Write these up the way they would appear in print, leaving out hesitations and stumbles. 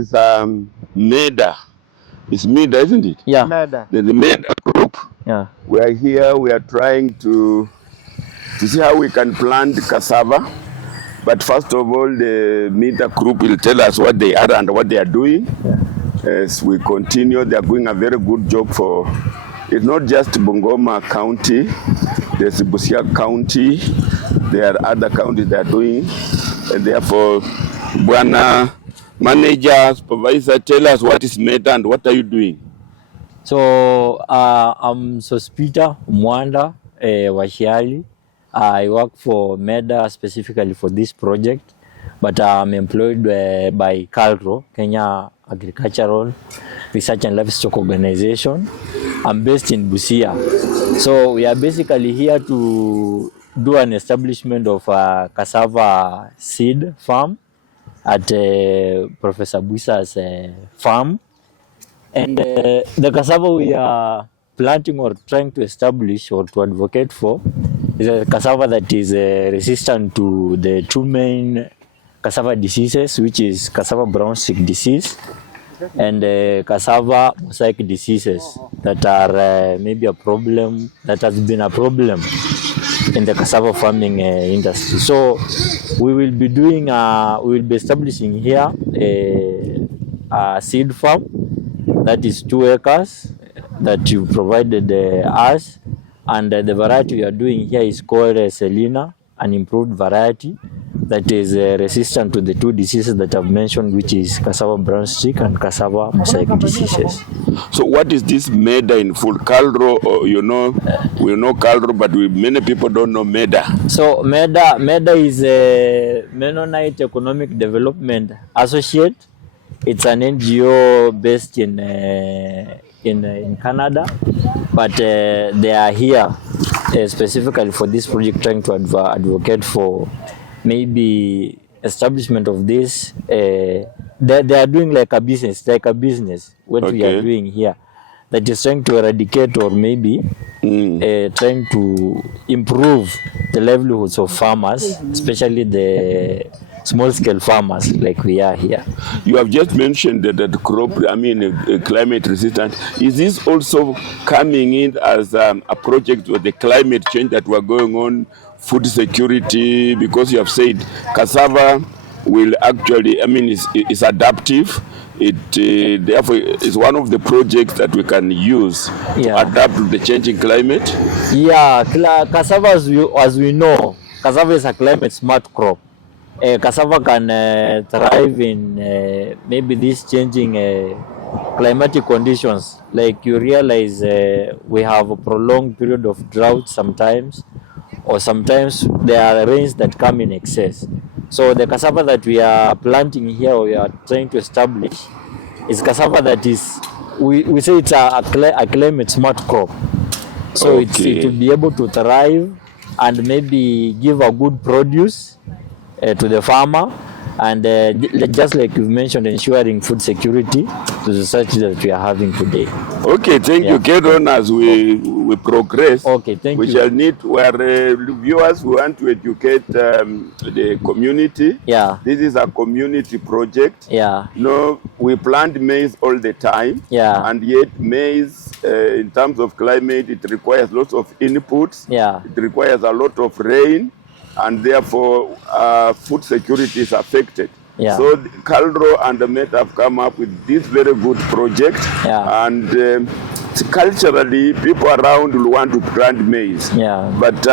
is MEDA. It's MEDA, isn't it? Yeah. The MEDA group. Yeah. We are here. We are trying to see how we can plant cassava. But first of all, the MEDA group will tell us what they are and what they are doing. As we continue, they are doing a very good job for. It's not just Bungoma County. There's Busia County. There are other counties that are doing, and therefore, Bwana Manager, Supervisor, tell us what is MEDA and what are you doing? So I'm Sospita Mwanda Washiali. I work for MEDA specifically for this project, but I'm employed by CALRO, Kenya Agricultural Research and Livestock Organization. I'm based in Busia. So we are basically here to do an establishment of a cassava seed farm at Professor Busa's farm. And the cassava we are planting or trying to establish or to advocate for is a cassava that is resistant to the two main cassava diseases, which is cassava brown stick disease and cassava mosaic diseases that are maybe a problem, that has been a problem in the cassava farming industry. So we will be doing, we will be establishing here a seed farm that is 2 acres that you provided us, and the variety we are doing here is called Selina, an improved variety that is resistant to the two diseases that I've mentioned, which is cassava brown stick and cassava mosaic diseases. So what is this MEDA in full? CALRO, we know CALRO, but many people don't know MEDA. So MEDA is a Mennonite Economic Development Associate. It's an NGO based in Canada, but they are here specifically for this project, trying to advocate for maybe establishment of this. They are doing like a business, what we are doing here, that is trying to eradicate or maybe trying to improve the livelihoods of farmers, especially the small-scale farmers like we are here. You have just mentioned that crop, climate resistant. Is this also coming in as a project with the climate change that we're going on, food security? Because you have said cassava will actually, is adaptive. It therefore is one of the projects that we can use to adapt to the changing climate. Yeah, cassava, as we know, cassava is a climate smart crop. Cassava can thrive in maybe these changing climatic conditions. Like you realize we have a prolonged period of drought sometimes, or sometimes there are rains that come in excess. So the cassava that we are planting here, we are trying to establish, is cassava that is, we say it's a climate smart crop. So it will be able to thrive and maybe give a good produce to the farmer, and just like you've mentioned, ensuring food security to the society that we are having today. Okay, thank you. Carry on as we progress. Okay, thank you. We shall need, where viewers, we want to educate the community. Yeah. This is a community project. Yeah. No, we plant maize all the time. Yeah. And yet maize, in terms of climate, it requires lots of inputs. Yeah. It requires a lot of rain, and therefore food security is affected. Yeah. So CALRO and the MEDA have come up with this very good project. Yeah. And culturally, people around will want to plant maize. Yeah. But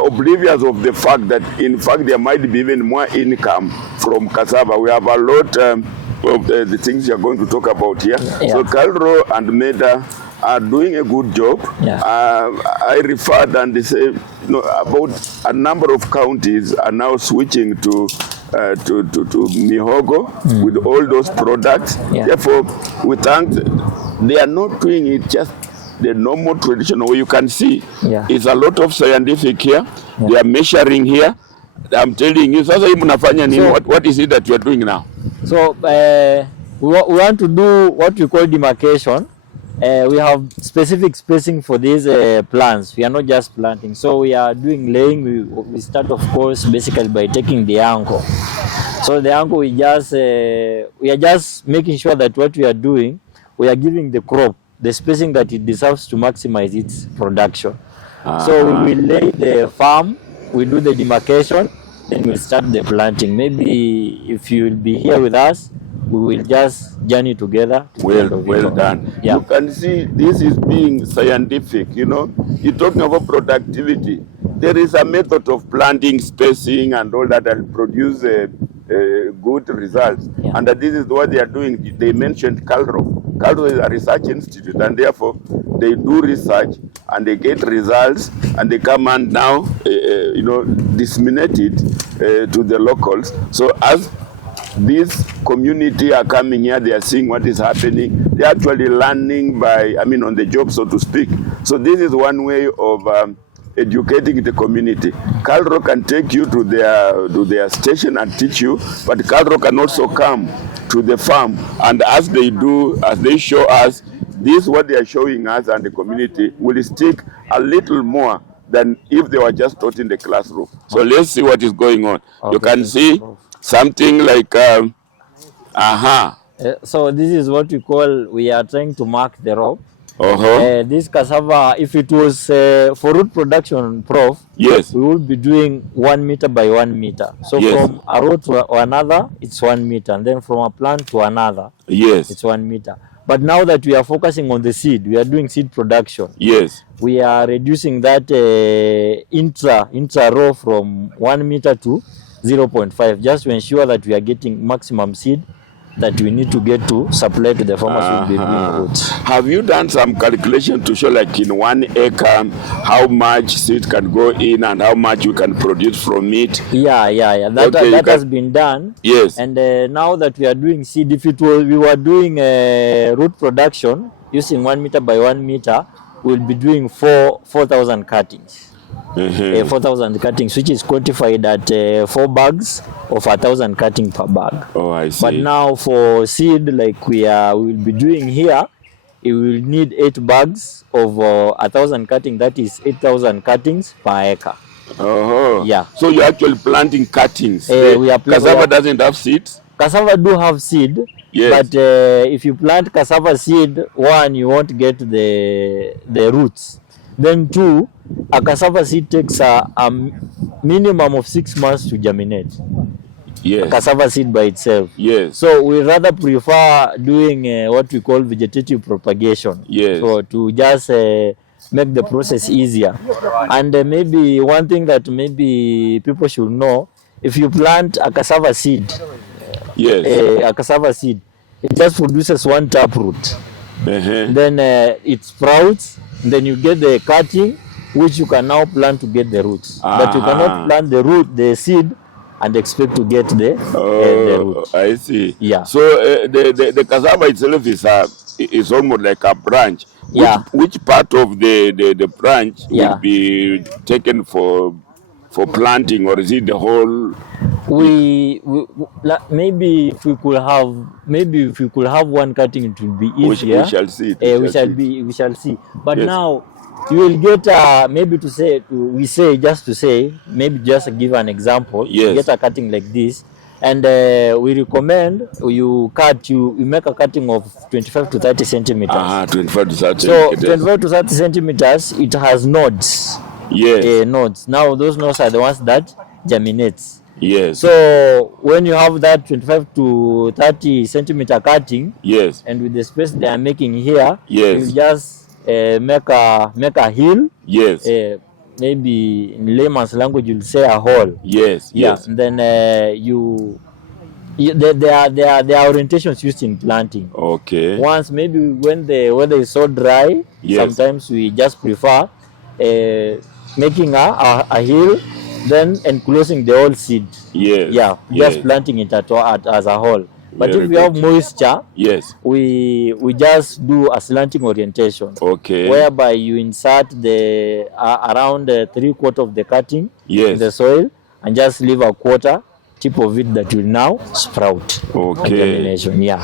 oblivious of the fact that, in fact, there might be even more income from cassava. We have a lot of the things you're going to talk about here. Yeah. So CALRO and MEDA are doing a good job. Yeah. I referred and they say about a number of counties are now switching to mihogo with all those products. Yeah. Therefore, we thank they are not doing it just the normal traditional way. You can see it's a lot of scientific here. Yeah. They are measuring here. I'm telling you, so what is it that you are doing now? So we want to do what we call demarcation. We have specific spacing for these plants. We are not just planting. So we are doing laying. We start, of course, basically by taking the angle. So the uncle, we are just making sure that what we are doing, we are giving the crop the spacing that it deserves to maximize its production. So we will lay the farm, we do the demarcation, then we'll start the planting. Maybe if you will be here with us, we will just journey together. Well done. Yeah. You can see this is being scientific, you know. You're talking about productivity. There is a method of planting, spacing, and all that will produce good results. Yeah. And this is what they are doing. They mentioned Calro. Calro is a research institute, and therefore they do research and they get results, and they come and now, disseminate it to the locals. So as this community are coming here, they are seeing what is happening. They're actually learning on the job, so to speak. So this is one way of educating the community. Calro can take you to their station and teach you, but Calro can also come to the farm, and as they show us, this what they are showing us and the community will stick a little more than if they were just taught in the classroom. So let's see what is going on. Okay. You can see something like so this is what we are trying to mark the rope. This cassava, if it was for root production, Prof, yes, we will be doing 1 meter by 1 meter. So yes, from a root to another, it's 1 meter, and then from a plant to another, yes, it's 1 meter. But now that we are focusing on the seed, we are doing seed production. Yes, we are reducing that intra row from 1 meter to 0.5, just to ensure that we are getting maximum seed that we need to get to supply to the farmers who will be doing roots. Have you done some calculation to show, like in 1 acre, how much seed can go in and how much you can produce from it? Yeah. That has been done. Yes. And now that we are doing seed, if we were doing root production using 1 meter by 1 meter, we'll be doing 4,000 cuttings. 4,000 cuttings, which is quantified at 4 bags of 1,000 cutting per bag. Oh, I see. But now for seed, like we will be doing here, it will need 8 bags of 1,000 cutting. That is 8,000 cuttings per acre. Yeah. So you're actually planting cuttings. Cassava doesn't have seeds? Cassava do have seed. Yes. But if you plant cassava seed, one, you won't get the roots. Then 2, a cassava seed takes a minimum of 6 months to germinate. Yes. A cassava seed by itself. Yes. So we rather prefer doing what we call vegetative propagation. Yes. So to just make the process easier. And maybe one thing that maybe people should know, if you plant a cassava seed, yes, a cassava seed, it just produces 1 taproot. Then it sprouts. Then you get the cutting, which you can now plant to get the roots. But you cannot plant the seed and expect to get the root. I see. Yeah. So the cassava itself is almost like a branch. Which part of the branch will be taken for planting, or is it the whole? Maybe if we could have 1 cutting, it will be easier. We shall see. We shall see. But yes, now you will get maybe maybe just give an example. Yes. You get a cutting like this, and we recommend you make a cutting of 25 to 30 centimeters. 25 to 30. So 25 to 30 centimeters, it has nodes. Yes. Nodes. Now those nodes are the ones that germinates. Yes. So when you have that 25 to 30 centimeter cutting, yes, and with the space they are making here, yes, you just make a hill. Yes. Maybe in layman's language you'll say a hole. Yes. Yes. And then there are orientations used in planting. Okay. Once maybe when the weather is so dry, yes, sometimes we just prefer making a hill, then enclosing the whole seed. Yes. Yeah. Just planting it as a whole. But if we have moisture, yes, we just do a slanting orientation. Okay. Whereby you insert around 3/4 of the cutting, yes, in the soil, and just leave a quarter tip of it that will now sprout. Okay. Germination. Yeah.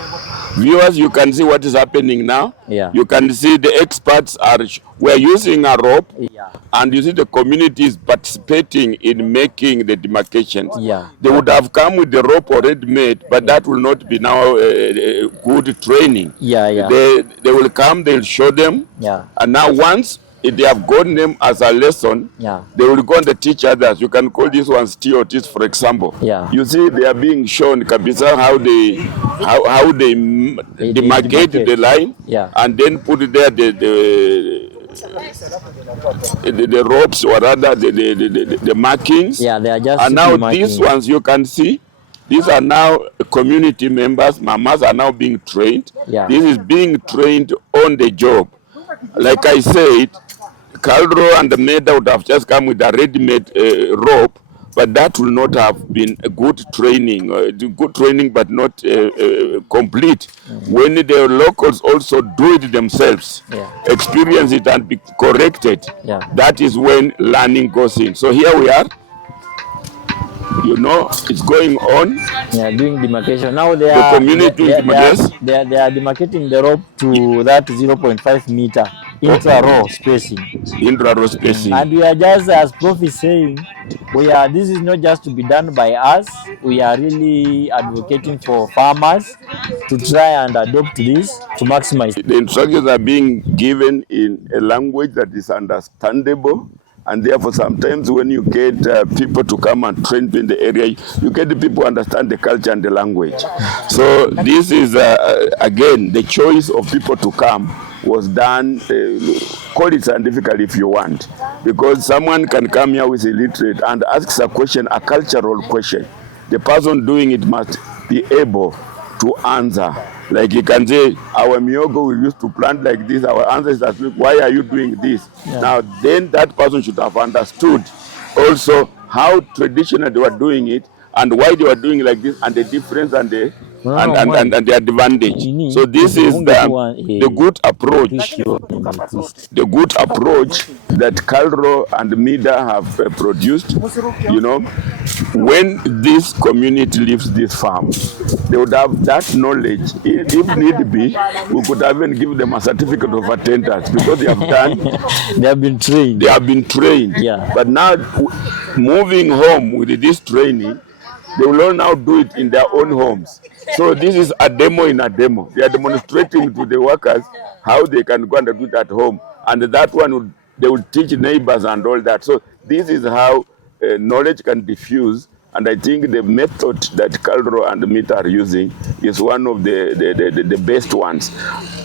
Viewers, you can see what is happening now. Yeah. You can see the experts we're using a rope, Yeah. and you see the community is participating in making the demarcations. Yeah. They would have come with the rope already made, but that will not be now good training. Yeah. Yeah. They will come, they'll show them, Yeah. and now once they have gotten them as a lesson, Yeah. they will go and teach others. You can call these ones TOTs, for example. Yeah. You see, they are being shown kabisa how they demarcate the line, Yeah. and then put there the ropes, or rather the markings. Yeah, they are just and now marking. these ones you can see, these are now community members. Mamas are now being trained. Yeah. This is being trained on the job. Like I said, Caldro and the Meda would have just come with a ready-made rope, but that will not have been a good training. Good training, but not complete. When the locals also do it themselves, Yeah. experience it and be corrected, Yeah. that is when learning goes in. So here we are. You know, it's going on. Yeah, doing demarcation. Now they The are community they are demarcating the rope to that 0.5 meter intra-row spacing. Intra-row spacing. And we are just, as Prof is saying, this is not just to be done by us. We are really advocating for farmers to try and adopt this to maximize. The instructions are being given in a language that is understandable, and therefore sometimes when you get people to come and train in the area, you get the people who understand the culture and the language. So this is again, the choice of people to come was done, call it scientifically if you want, because someone can come here with illiterate and asks a question, a cultural question. The person doing it must be able to answer. Like you can say, our miyogo we used to plant like this, our ancestors, why are you doing this? Yeah. Now then that person should have understood also how traditional they were doing it, and why they were doing it like this, and the difference and the and the advantage. So this is the good approach. The good approach that Calro and Mida have produced. You know, when this community leaves this farm, they would have that knowledge. If need be, we could even give them a certificate of attendance, because they have done. They have been trained. They have been trained. Yeah. But now, moving home with this training, they will all now do it in their own homes. So this is a demo in a demo. They are demonstrating to the workers how they can go and do it at home. And that one, they will teach neighbors and all that. So this is how knowledge can diffuse. And I think the method that Calro and Mita are using is one of the best ones.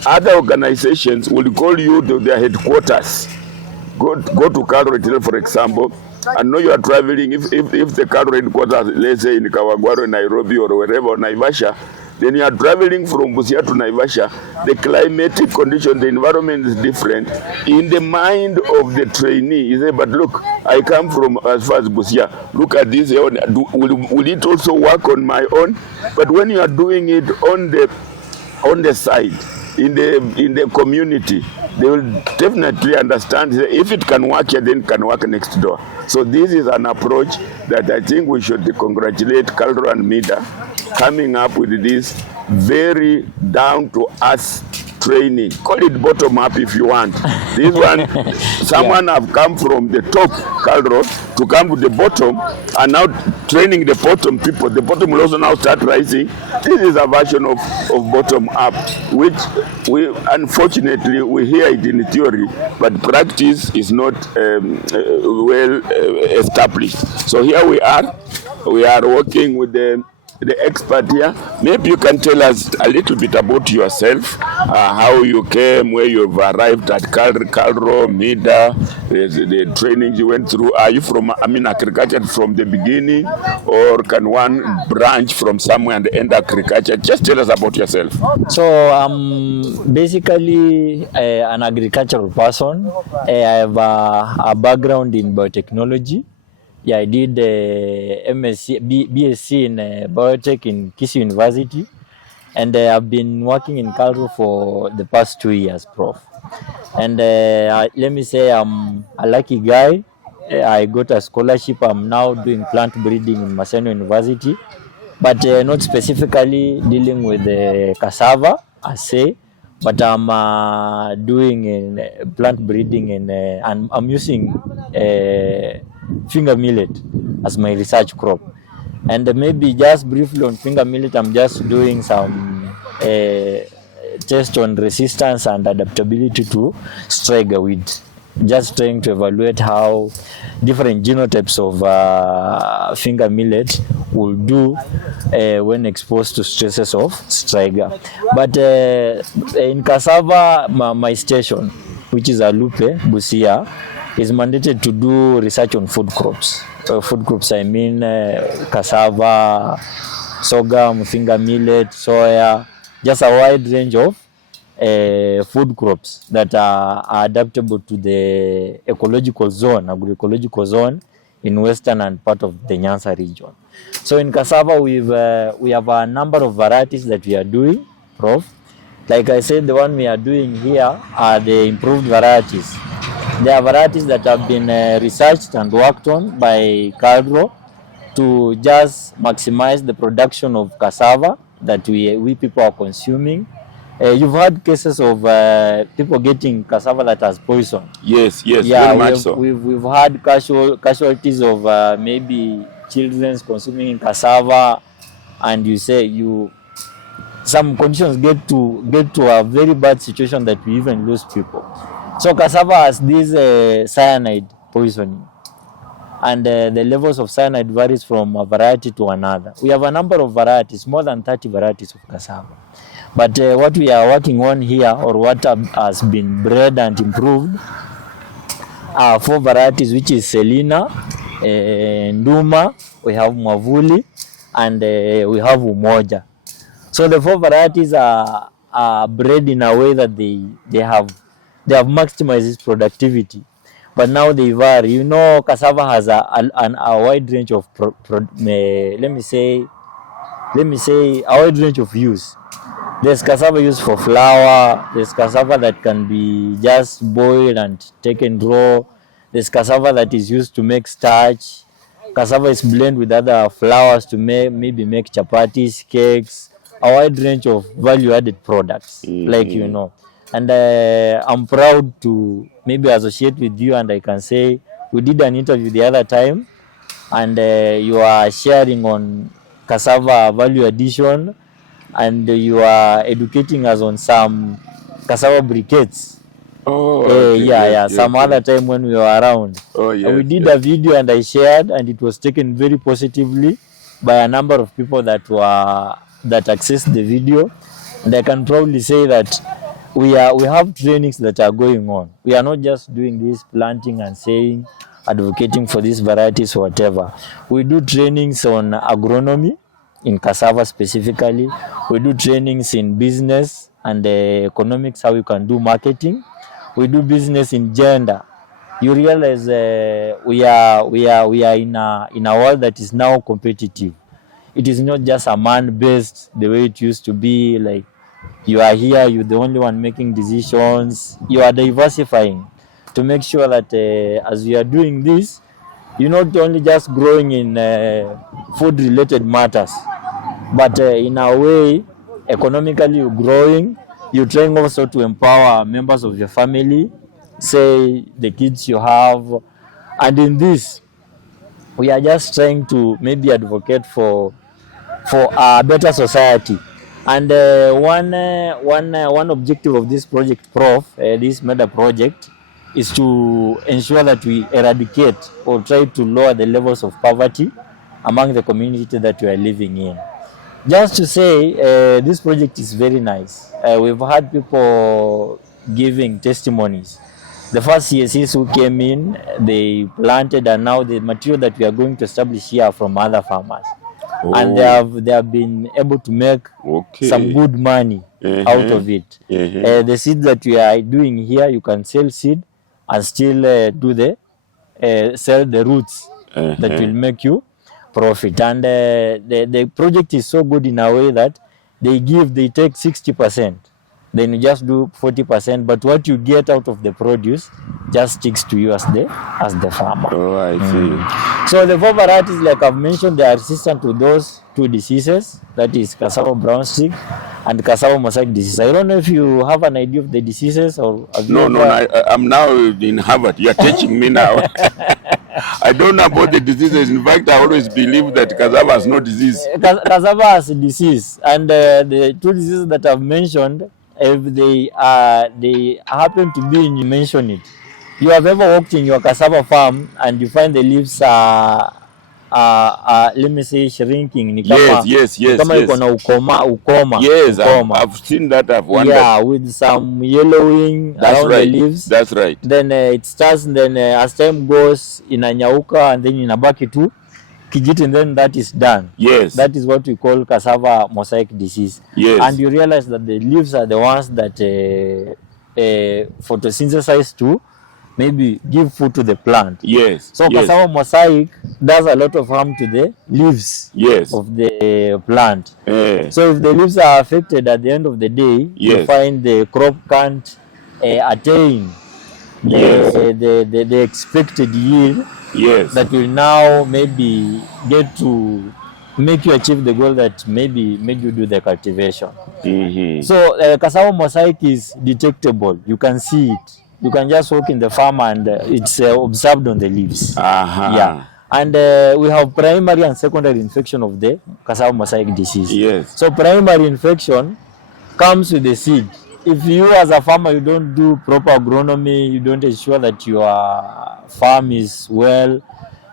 Other organizations will call you to their headquarters. Go to Calro, for example. I know you are traveling. If the car headquarters, let's say in Kawangwaro, Nairobi, or wherever, or Naivasha, then you are traveling from Busia to Naivasha. The climatic condition, the environment is different. In the mind of the trainee, you say, but look, I come from as far as Busia. Look at this. Will it also work on my own? But when you are doing it on the side, in the community, they will definitely understand. If it can work here, then it can work next door. So this is an approach that I think we should congratulate Calro and Mida coming up with this very down-to-earth training. Call it bottom-up if you want. This one, someone have come from the top, Calro, to come to the bottom, and now training the bottom people. The bottom will also now start rising. This is a version of bottom-up, which unfortunately we hear it in theory, but practice is not well established. So here we are working with the expert here. Maybe you can tell us a little bit about yourself, how you came, where you've arrived at Calro, Mida, the training you went through. Are you from, agriculture from the beginning, or can one branch from somewhere and end agriculture? Just tell us about yourself. So I'm basically an agricultural person. I have a background in biotechnology. Yeah, I did BSc in biotech in Kisii University, and I've been working in Calro for the past 2 years, Prof. And let me say I'm a lucky guy I got a scholarship. I'm now doing plant breeding in Maseno University, but not specifically dealing with the cassava, I say, but I'm doing in plant breeding and I'm using finger millet as my research crop. And maybe just briefly on finger millet, I'm just doing some test on resistance and adaptability to striga weed. Just trying to evaluate how different genotypes of finger millet will do when exposed to stresses of striga. But in cassava, my station, which is Alupe, Busia, is mandated to do research on food crops. Food crops, I mean cassava, sorghum, finger millet, soya, just a wide range of food crops that are adaptable to the ecological zone, agroecological zone in western and part of the Nyanza region. So in cassava, we have a number of varieties that we are doing, Prof. Like I said, the one we are doing here are the improved varieties. There are varieties that have been researched and worked on by Cadro to just maximize the production of cassava that we people are consuming. You've had cases of people getting cassava that has poison. Yes, yes, Yeah, very much so. we've had casualties of maybe children consuming cassava, and you say some conditions get to a very bad situation that we even lose people. So cassava has this cyanide poisoning, and the levels of cyanide varies from a variety to another. We have a number of varieties, more than 30 varieties of cassava. But what we are working on here, or what has been bred and improved, are 4 varieties, which is Selina, Nduma, we have Mwavuli, and we have Umoja. So the 4 varieties are bred in a way that they have maximized its productivity. But now they vary. You know, cassava has a wide range of let me say a wide range of use. There's cassava used for flour. There's cassava that can be just boiled and taken raw. There's cassava that is used to make starch. Cassava is blended with other flours to maybe make chapatis, cakes, a wide range of value-added products, like you know. And I'm proud to maybe associate with you, and I can say we did an interview the other time, and you are sharing on cassava value addition, and you are educating us on some cassava briquettes. Oh, okay, Yeah. Some other time when we were around. Oh, yes, We did a video and I shared, and it was taken very positively by a number of people that accessed the video. And I can proudly say that we have trainings that are going on. We are not just doing this planting and saying, advocating for these varieties or whatever. We do trainings on agronomy in cassava specifically. We do trainings in business and economics, how you can do marketing. We do business in gender. You realize we are in a world that is now competitive. It is not just a man-based the way it used to be. Like, you are here, you're the only one making decisions. You are diversifying to make sure that as you are doing this, you're not only just growing in food-related matters, but in a way, economically you're growing. You're trying also to empower members of your family, say the kids you have. And in this, we are just trying to maybe advocate for a better society. And one objective of this project, Prof, this meta project, is to ensure that we eradicate or try to lower the levels of poverty among the community that we are living in. Just to say, this project is very nice. We've had people giving testimonies. The first CSCs who came in, they planted, and now the material that we are going to establish here are from other farmers. Oh. And they have been able to make some good money out of it. The seed that we are doing here, you can sell seed and still sell the roots that will make you profit. And the project is so good in a way that they take 60%. then you just do 40%, but what you get out of the produce just sticks to you as the farmer. Oh, I see. So the 4 varieties, like I've mentioned, they are resistant to those 2 diseases, that is cassava brown stick and cassava mosaic disease. I don't know if you have an idea of the diseases, or have you No, I'm now in Harvard. You're teaching me now. I don't know about the diseases. In fact, I always believe that cassava has no disease. Cassava has a disease, and the 2 diseases that I've mentioned, if they happen to be, and you mention it, you have ever walked in your cassava farm and you find the leaves are let me say shrinking. Ni kama, Yes. kama iko na ukoma. Yes, I've seen that. I've wondered. Yeah, with some yellowing around the leaves. That's right. Then it starts, and then as time goes, inanyauka, and then inabaki tu kijiti, and then that is done. Yes. That is what we call cassava mosaic disease. Yes. And you realize that the leaves are the ones that photosynthesize to maybe give food to the plant. Yes. So cassava mosaic does a lot of harm to the leaves of the plant. So if the leaves are affected, at the end of the day, you find the crop can't attain the expected yield that will now maybe get to make you achieve the goal that maybe made you do the cultivation. So cassava mosaic is detectable. You can see it. You can just walk in the farm and it's observed on the leaves. Yeah. And we have primary and secondary infection of the cassava mosaic disease. Yes. So primary infection comes with the seed. If you as a farmer, you don't do proper agronomy, you don't ensure that your farm is well,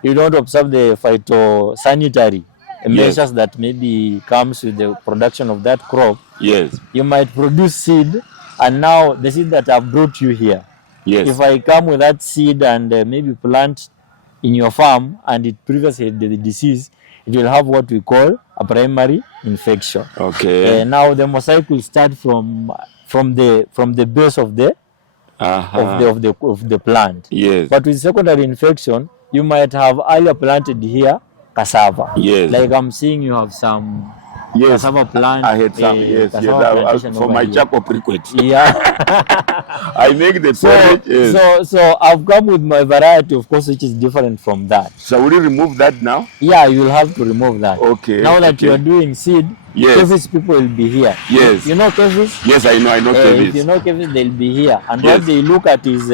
you don't observe the phytosanitary measures that maybe comes with the production of that crop, you might produce seed, and now the seed that I've brought you here, if I come with that seed and maybe plant in your farm and it previously had the disease, it will have what we call a primary infection. Okay. Now the mosaic will start from the base of the of the plant. Yes. But with secondary infection, you might have earlier planted here cassava. Yes. Like I'm seeing you have some cassava plant. I had some, for my charcoal briquette. Yeah. I make the porridge. So I've come with my variety, of course, which is different from that. So will you remove that now? Yeah, you'll have to remove that. Okay. Now that you are doing seed, Kevis people will be here. Yes. You know Kevis? Yes, I know Kevis. If you know Kevis, they'll be here. And what they look at is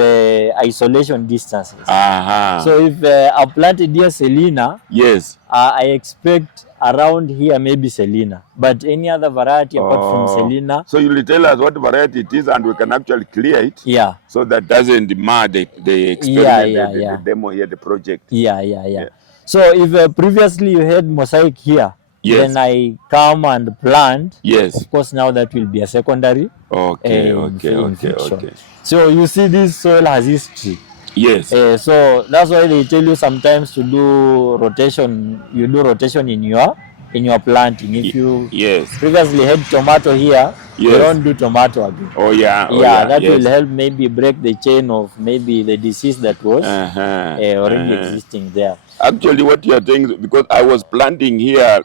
isolation distances. So if I planted here Selena, I expect around here maybe Selena, but any other variety apart from Selena. So you will tell us what variety it is, and we can actually clear it. Yeah. So that doesn't mar the experiment, the demo here, the project. Yeah. So if previously you had mosaic here, then I come and plant. Of course, now that will be a secondary. Okay. So you see, this soil has history. Yes. So that's why they tell you sometimes to do rotation. You do rotation in your planting. If you previously had tomato here, you don't do tomato again. That will help maybe break the chain of maybe the disease that was already existing there. Actually, what you are saying, because I was planting here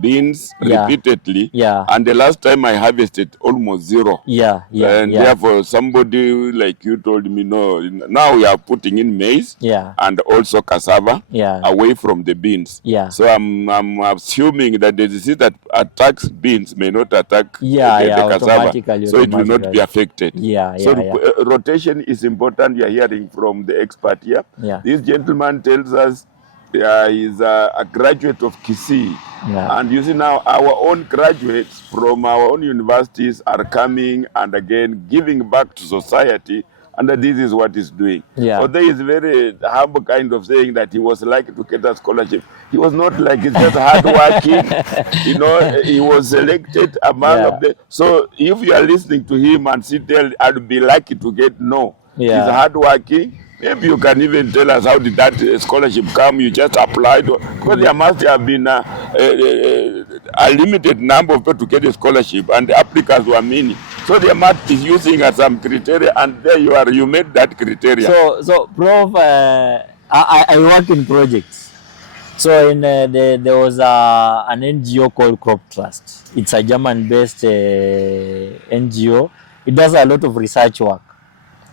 beans repeatedly, and the last time I harvested almost zero. And therefore, somebody like you told me, no, now we are putting in maize and also cassava away from the beans. So I'm assuming that the disease that attacks beans may not attack the cassava, so it will not be affected. So rotation is important. You are hearing from the expert here. This gentleman tells us he's a graduate of Kisii. And you see now our own graduates from our own universities are coming and again giving back to society, and this is what he's doing. Although he's very humble kind of saying that he was lucky to get a scholarship. He was not like, he's just hardworking. He was selected among the. So if you are listening to him and sit there, I'd be lucky to get no. He's hardworking. Maybe you can even tell us how did that scholarship come? You just applied, because there must have been a limited number of people to get a scholarship, and the applicants were many. So they must be using some criteria, and there you are. You made that criteria. So Prof, I work in projects. So there was an NGO called Crop Trust. It's a German-based NGO. It does a lot of research work,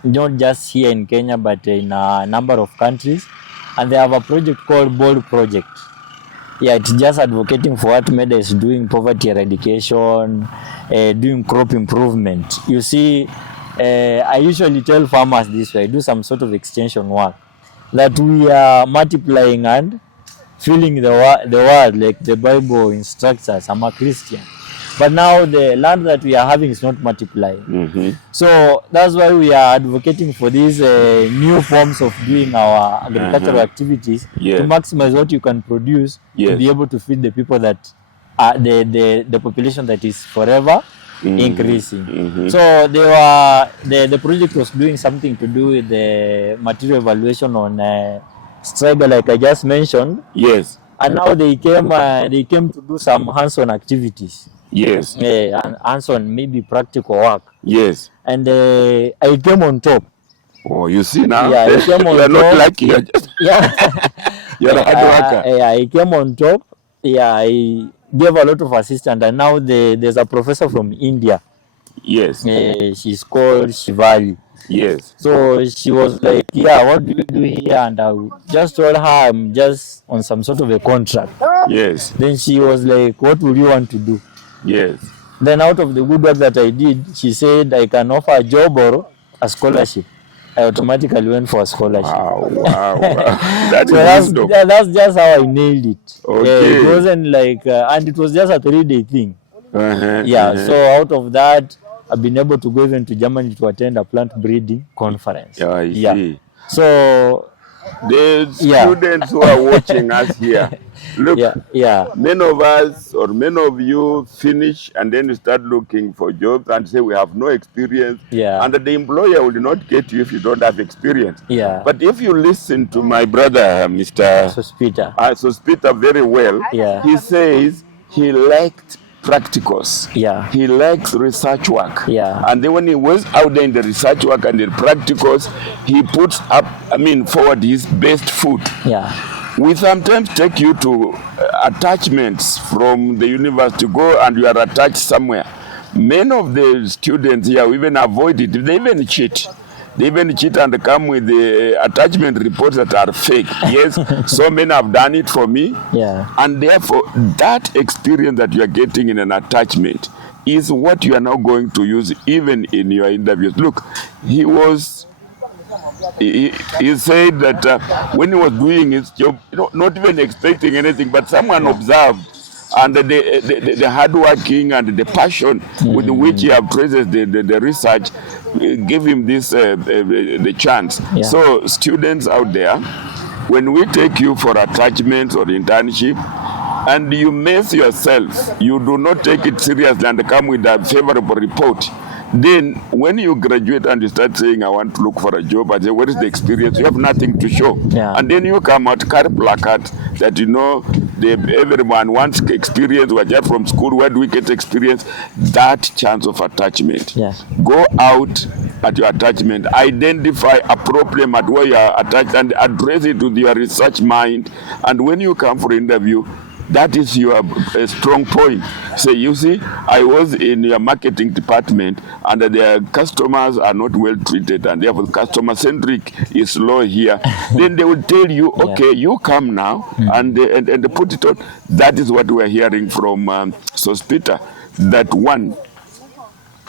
not just here in Kenya, but in a number of countries. And they have a project called Bold Project. Yeah, it's just advocating for what MEDA is doing, poverty eradication, doing crop improvement. You see, I usually tell farmers this way, I do some sort of extension work, that we are multiplying and filling the world like the Bible instructs us. I'm a Christian. But now the land that we are having is not multiplying. Mm-hmm. So that's why we are advocating for these new forms of doing our agricultural activities to maximize what you can produce to be able to feed the people that are the population that is forever increasing. Mm-hmm. So the project was doing something to do with the material evaluation on Striga, like I just mentioned. Yes. And now they came to do some hands-on activities. Yes. And hands-on, maybe practical work. Yes. And I came on top. Oh, you see now? Yeah, I came on you're top. not lucky. You're just you're a hard worker. I came on top. Yeah, I gave a lot of assistance. And now there's a professor from India. Yes. She's called Shivali. Yes. So she was like, yeah, what do you do here? And I just told her I'm just on some sort of a contract. Yes. Then she was like, what would you want to do? Yes. Then out of the good work that I did, she said I can offer a job or a scholarship. I automatically went for a scholarship. Wow. That So is that's just how I nailed it. Okay. It wasn't like, and it was just a 3-day thing. Uh-huh. Yeah, so out of that, I've been able to go even to Germany to attend a plant breeding conference. Yeah, I see. So the students who are watching us here, look, many of us or many of you finish and then you start looking for jobs and say we have no experience. And the employer will not get you if you don't have experience. But if you listen to my brother, Mr. Sospita very well, he says he liked practicals. He likes research work. And then when he was out there in the research work and the practicals, he puts up, forward his best foot. We sometimes take you to attachments from the university, go and you are attached somewhere. Many of the students here even avoid it. They even cheat. They even cheat and come with the attachment reports that are fake. Yes, so many have done it for me. And therefore, that experience that you are getting in an attachment is what you are now going to use even in your interviews. Look, he said that when he was doing his job, not even expecting anything, but someone observed and the hard working and the passion with which he appraises the research give him this the chance. So students out there, when we take you for attachments or internship and you mess yourself, you do not take it seriously and come with a favorable report, then when you graduate and you start saying I want to look for a job, I say what is the experience? You have nothing to show. And then you come out carry placards that everyone wants experience. We're just from school, where do we get experience? That chance of attachment. Go out at your attachment, identify a problem at where you are attached and address it with your research mind. And when you come for interview, that is your strong point. Say, you see, I was in your marketing department and their customers are not well treated and therefore customer centric is low here. Then they will tell you, okay, you come now and put it on. That is what we are hearing from Sospita. That one,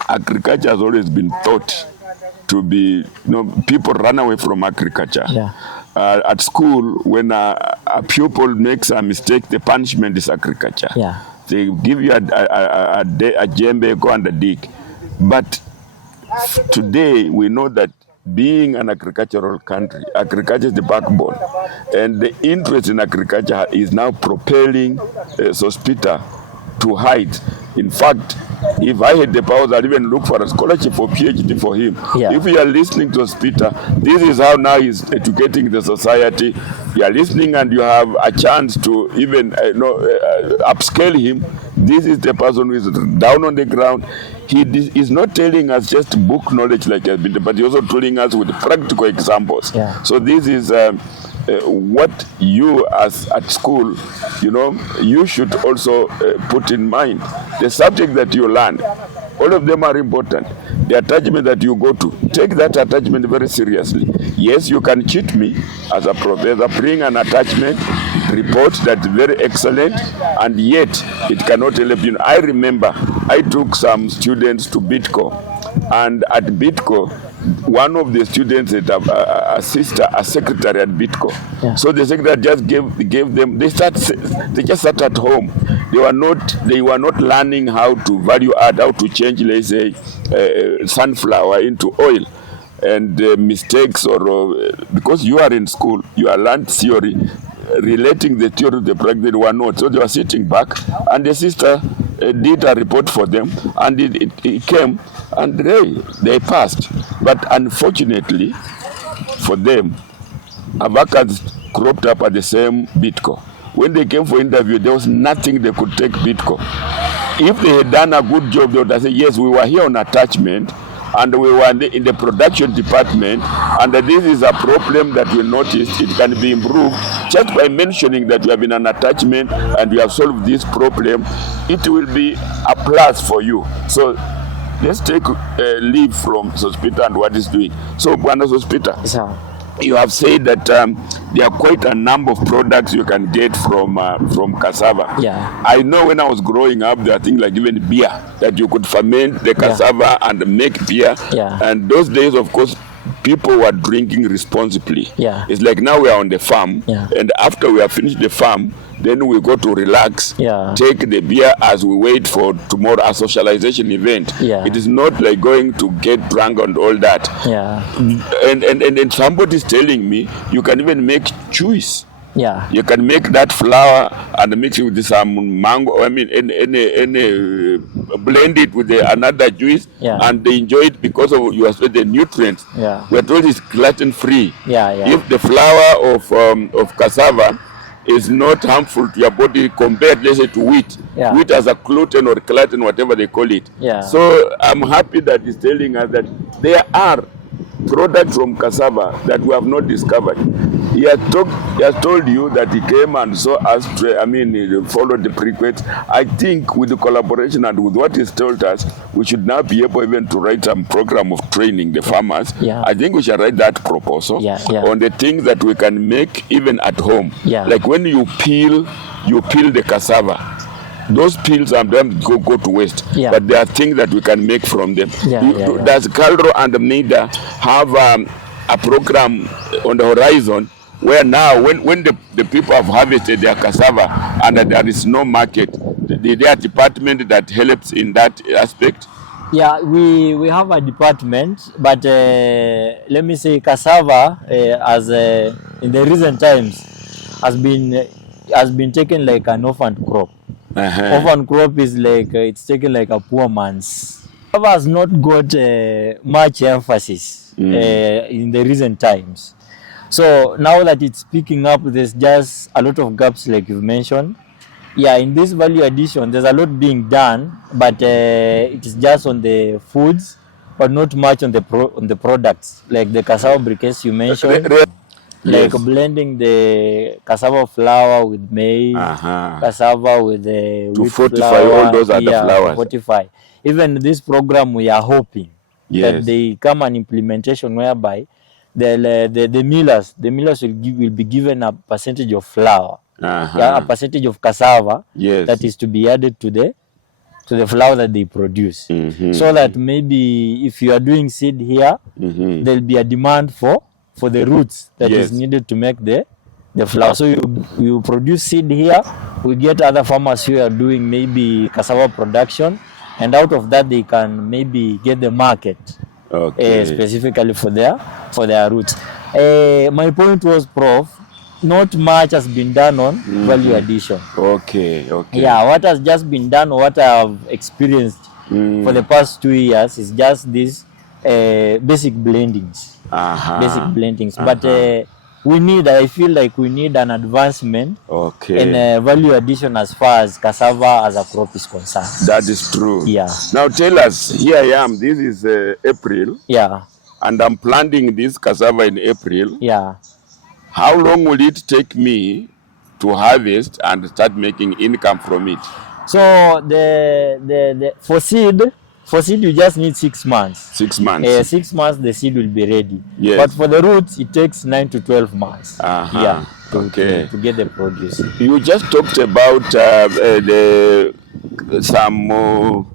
agriculture has always been thought to be, people run away from agriculture. At school, when a pupil makes a mistake, the punishment is agriculture. They give you a djembe, go and dig. But today, we know that being an agricultural country, agriculture is the backbone. And the interest in agriculture is now propelling Sospita to heights. In fact, if I had the powers, I'd even look for a scholarship for PhD for him. If you are listening to Peter, this is how now he's educating the society. You are listening and you have a chance to even upscale him. This is the person who is down on the ground. He is not telling us just book knowledge like I've been, but he's also telling us with practical examples. So this is what you as at school, you should also put in mind the subject that you learn. All of them are important. The attachment that you go to, take that attachment very seriously. Yes, you can cheat me as a professor, bring an attachment report that's very excellent, and yet it cannot help you. I remember I took some students to Bitco, and at Bitco, one of the students had a sister, a secretary at Bitco. Yeah. So the secretary just gave them. They just sat at home. They were not learning how to value add, how to change, let's say, sunflower into oil, and mistakes because you are in school, you are learned theory. Relating the theory to the practice were not. So they were sitting back, and the sister did a report for them, and it came, and they passed. But unfortunately for them, Abakas cropped up at the same Bitco. When they came for interview, there was nothing they could take Bitco. If they had done a good job, they would have said, yes, we were here on attachment, and we were in the production department, and this is a problem that we noticed. It can be improved just by mentioning that you have been an attachment and you have solved this problem. It will be a plus for you. So let's take leave from Sospita and what he's doing. So, Bwana Sospita, you have said that there are quite a number of products you can get from cassava. Yeah. I know when I was growing up, there are things like even beer, that you could ferment the cassava and make beer. Yeah. And those days, of course, people were drinking responsibly. Yeah. It's like now we are on the farm, Yeah. and after we have finished the farm, then we go to relax, Yeah. take the beer as we wait for tomorrow, a socialization event. Yeah. It is not like going to get drunk and all that. Yeah. And somebody's telling me you can even make juice. Yeah. You can make that flour and mix it with some mango. I mean, any blend it with another juice, Yeah. and they enjoy it because of the nutrients. Yeah. We're told it's gluten free. Yeah. Yeah. If the flour of cassava is not harmful to your body compared, let's say, to wheat. Yeah. Wheat has a gluten or gluten, whatever they call it. Yeah. So I'm happy that he's telling us that there are products from cassava that we have not discovered. He has told you that he came and saw us, he followed the precepts. I think with the collaboration and with what he's told us, we should now be able even to write some program of training the farmers. Yeah. I think we should write that proposal on the things that we can make even at home. Yeah. Like when you peel the cassava. Those peels sometimes go to waste, but there are things that we can make from them. Does Calro and Mida have a program on the horizon where now when the people have harvested their cassava and there is no market, there a department that helps in that aspect? Yeah, we have a department, but let me say cassava as in the recent times has been taken like an orphaned crop. Orphan crop is like it's taken like a poor man's. Cassava has not got much emphasis in the recent times. So now that it's picking up, there's just a lot of gaps like you've mentioned. Yeah, in this value addition, there's a lot being done, but it is just on the foods, but not much on the products like the cassava briquettes you mentioned. Like blending the cassava flour with maize, cassava with the to wheat fortify flour, all those other flours. Fortify. Even this program, we are hoping that they come an implementation whereby the millers will be given a percentage of flour, a percentage of cassava that is to be added to the flour that they produce, so that maybe if you are doing seed here, there'll be a demand for the roots that is needed to make the flour. So you produce seed here, we get other farmers who are doing maybe cassava production, and out of that they can maybe get the market specifically for their roots. My point was, Prof, not much has been done on value addition. Yeah, what has just been done, or what I have experienced for the past 2 years, is just these basic blendings. But I feel like we need an advancement in value addition as far as cassava as a crop is concerned. That is true. Yeah. Now tell us, here I am, this is April. Yeah. And I'm planting this cassava in April. Yeah. how long will it take me to harvest and start making income from it? So the for seed you just need 6 months. 6 months. 6 months the seed will be ready. Yes. But for the roots it takes 9 to 12 months. Uh-huh. To get the produce. You just talked about some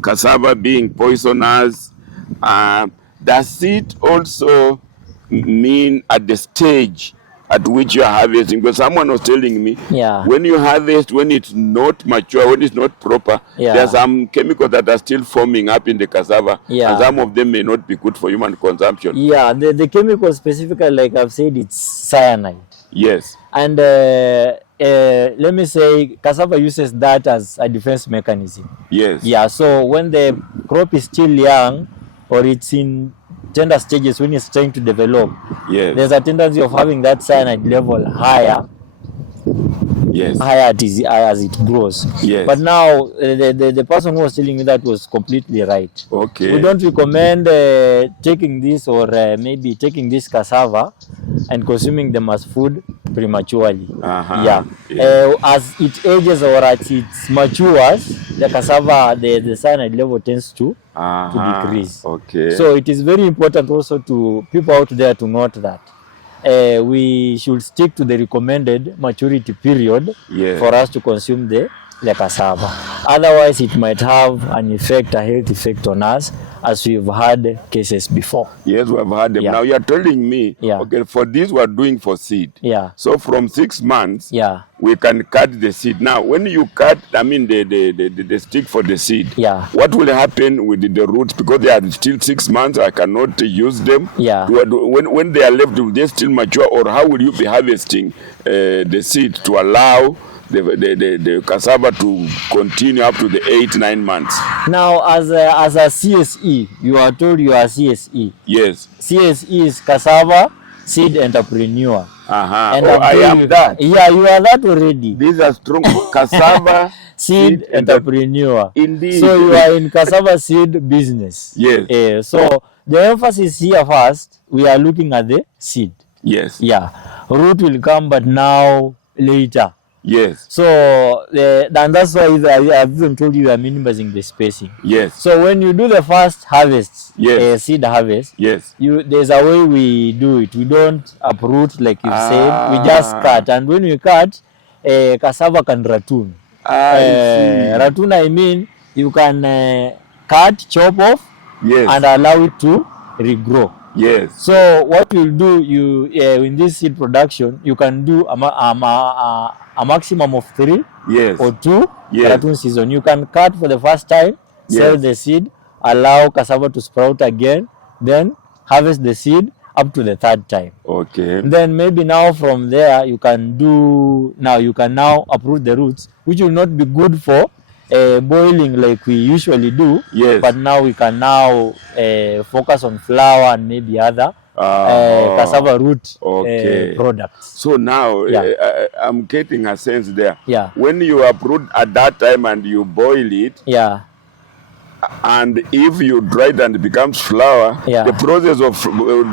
cassava being poisonous. Does it also mean at the stage at which you are harvesting? Because someone was telling me, when you harvest, when it's not mature, when it's not proper, there are some chemicals that are still forming up in the cassava, and some of them may not be good for human consumption. Yeah, the chemical specifically, like I've said, it's cyanide. Yes. And let me say, cassava uses that as a defense mechanism. Yes. Yeah, so when the crop is still young or it's in tender stages, when it's trying to develop, there's a tendency of having that cyanide level higher. Yes. Higher as it grows. Yes. But now the person who was telling me that was completely right. Okay. We don't recommend taking this or maybe taking this cassava and consuming them as food prematurely. As it ages or as it matures, the cassava, the cyanide level tends to decrease. Okay. So it is very important also to people out there to note that we should stick to the recommended maturity period for us to consume the cassava. Otherwise, it might have an effect, a health effect on us, as we've had cases before. Yes, we have had them. Now you're telling me, okay, for this we're doing for seed. So from 6 months, we can cut the seed. Now, when you cut, I mean the stick for the seed, what will happen with the roots? Because they are still 6 months, I cannot use them. When they are left, will they still mature, or how will you be harvesting the seed to allow the cassava to continue up to the 8-9 months? Now, as a CSE, you are told you are CSE. Yes. CSE is cassava seed entrepreneur. And I am that. Yeah, you are that already. These are strong cassava seed entrepreneur. Indeed. So you are in cassava seed business. Yes. So the emphasis here first, we are looking at the seed. Yes. Yeah. Root will come, but now later. Yes. So and that's why I've even told you are minimizing the spacing. Yes. So when you do the first harvest, seed harvest, there's a way we do it. We don't uproot like you said. We just cut, and when we cut, cassava can ratoon. Ratoon, I mean you can cut, chop off, and allow it to regrow. Yes. So what you'll do, you in this seed production, you can do a maximum of 3 or 2 ratoon season. You can cut for the first time, sell the seed, allow cassava to sprout again, then harvest the seed up to the 3rd time. Okay. Then maybe now from there you can now uproot the roots, which will not be good for boiling like we usually do. But now we can focus on flour and maybe other cassava root products. So now I'm getting a sense there. When you uproot at that time and you boil it, and if you dry it and it becomes flour, the process of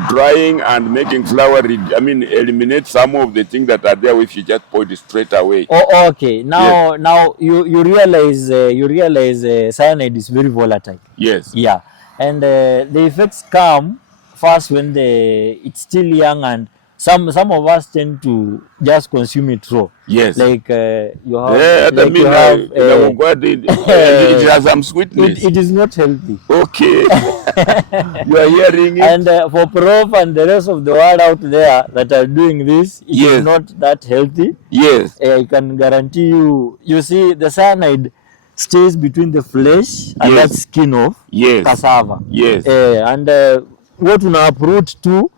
drying and making flour, eliminate some of the things that are there if you just pour it straight away. Okay. Now you realize cyanide is very volatile. Yes. And the effects come first when it's still young, and some of us tend to just consume it raw. Yes. Like you have. It has some sweetness. It is not healthy. Okay. You are hearing it. And for Prof and the rest of the world out there that are doing this, it is not that healthy. Yes. I can guarantee you. You see, the cyanide stays between the flesh and that skin of cassava. Yes. And what una uproot too,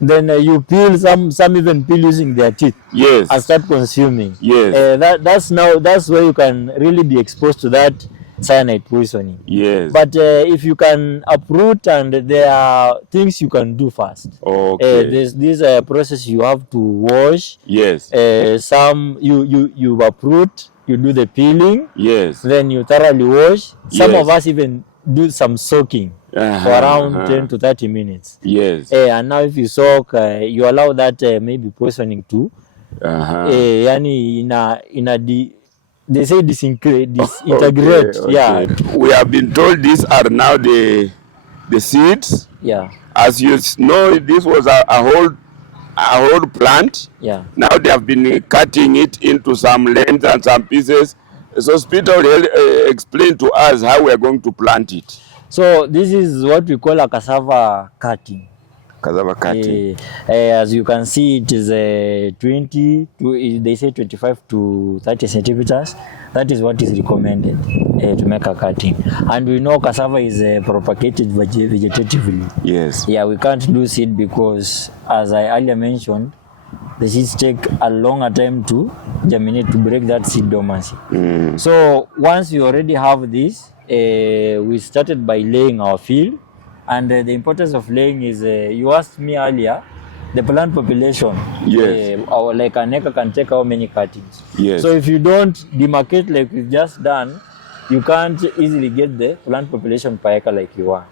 then you peel, some even peel using their teeth. Yes. And start consuming. Yes. That's where you can really be exposed to that cyanide poisoning. Yes. But if you can uproot, and there are things you can do fast. Okay. There's this process you have to wash. Yes. Some you uproot, you do the peeling. Yes. Then you thoroughly wash. Some of us even do some soaking. for around 10 to 30 minutes. Yes. And now if you soak, you allow that maybe poisoning to yani they say disintegrate. Okay. Yeah. We have been told these are now the seeds. Yeah. As you know, this was a whole plant. Yeah. Now they have been cutting it into some lengths and some pieces. So Peter will explain to us how we are going to plant it. So this is what we call a cassava cutting. Cassava cutting. As you can see, it is 20 to, they say 25 to 30 centimeters. That is what is recommended to make a cutting. And we know cassava is propagated vegetatively. Yes. Yeah, we can't do seed because, as I earlier mentioned, the seeds take a longer time to germinate, to break that seed dormancy. So once you already have this, we started by laying our field. And the importance of laying is, you asked me earlier, the plant population. Yes. Like an acre can take how many cuttings. Yes. So if you don't demarcate like we've just done, you can't easily get the plant population per acre like you want.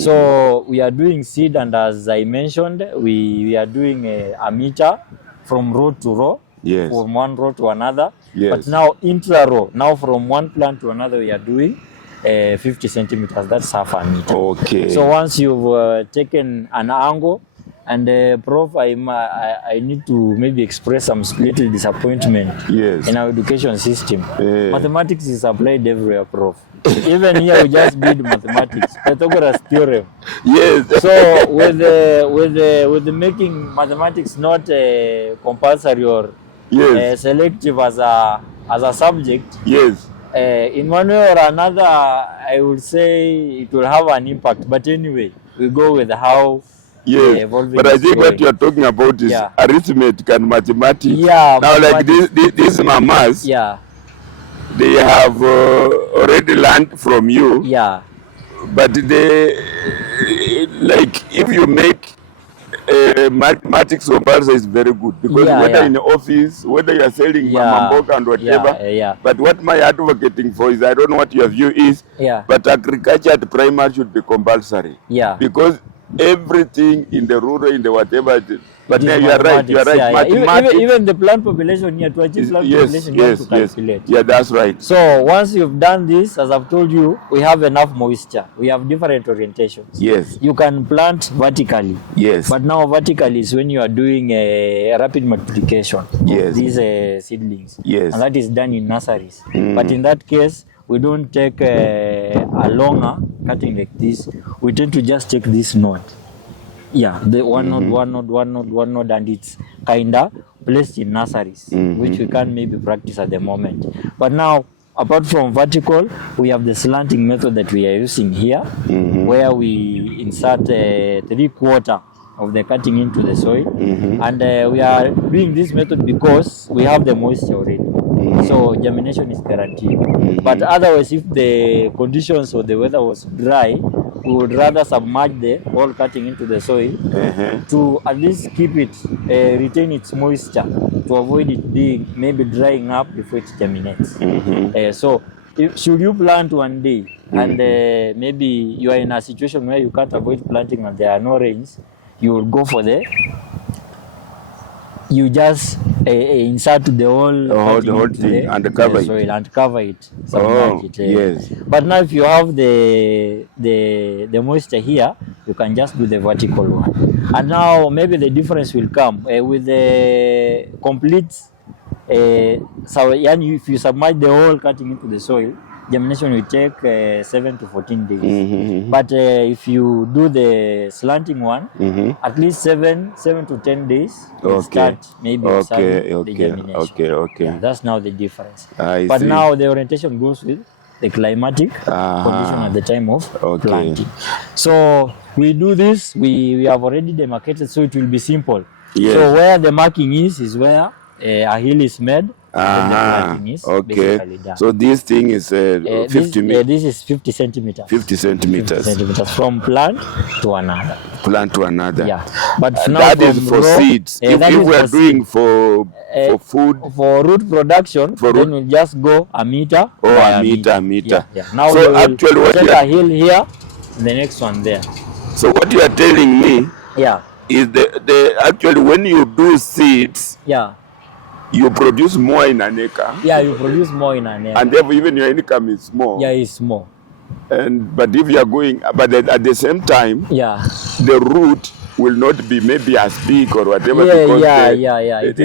So we are doing seed, and as I mentioned, we are doing a meter from row to row. Yes. From one row to another. Yes. But now intra-row, now from one plant to another, we are doing 50 centimeters. That's half a meter. Okay. So once you've taken an angle, and Prof, I need to maybe express some little disappointment in our education system. Mathematics is applied everywhere, Prof. Even here we just did mathematics, Pythagoras theorem. Yes. So with the making mathematics not compulsory or selective as a subject. Yes. In one way or another, I would say it will have an impact. But anyway, we go with how. Yes, but I think what you are talking about is arithmetic and mathematics. Yeah. Now, like these mamas, they have already learned from you. Yeah. But they, like, if you make mathematics compulsory is very good, because whether in the office, whether you are selling mamamboga and whatever, but what my advocating for is, I don't know what your view is, but agriculture at primary should be compulsory. Yeah. Because everything in the rural, in the whatever, but you are right. Even the plant population here, to achieve plant population, you have to calculate. Yeah, that's right. So once you've done this, as I've told you, we have enough moisture. We have different orientations. Yes. You can plant vertically. Yes. But now vertically is when you are doing a rapid multiplication of these seedlings. Yes. And that is done in nurseries. But in that case, we don't take a longer cutting like this. We tend to just take this node. Yeah, the one node, and it's kinda placed in nurseries, which we can't maybe practice at the moment. But now, apart from vertical, we have the slanting method that we are using here, where we insert 3/4 of the cutting into the soil, and we are doing this method because we have the moisture already. So germination is guaranteed. But otherwise, if the conditions or the weather was dry, we would rather submerge the whole cutting into the soil to at least keep it, retain its moisture, to avoid it being maybe drying up before it germinates. So should you plant one day and maybe you are in a situation where you can't avoid planting and there are no rains, you will go for you just insert the whole thing and cover it. Soil and cover it. Yes. But now if you have the moisture here, you can just do the vertical one. And now maybe the difference will come with the complete. So if you submerge the whole cutting into the soil, germination will take 7 to 14 days. But if you do the slanting one, at least 7 to 10 days, you start maybe the germination. Yeah, that's now the difference. But now the orientation goes with the climatic condition at the time of planting. So we do this, we have already demarcated, so it will be simple. So where the marking is where a hill is made. So this thing is 50 meters. This is 50 centimeters. 50 centimeters. 50 centimeters from plant to another. Yeah. But now that is for seeds. If we are doing for food, for root production, then we'll just go a meter. A meter. Yeah. Now so actually, what set a hill here. the next one there. So what you are telling me Yeah, is the actually when you do seeds, yeah, you produce more in an acre. yeah. You produce more in an area. And therefore even your income is small. Yeah, it's more. And but if you are going, but at the same time, Yeah, the root will not be maybe as big or whatever. yeah, Because yeah. It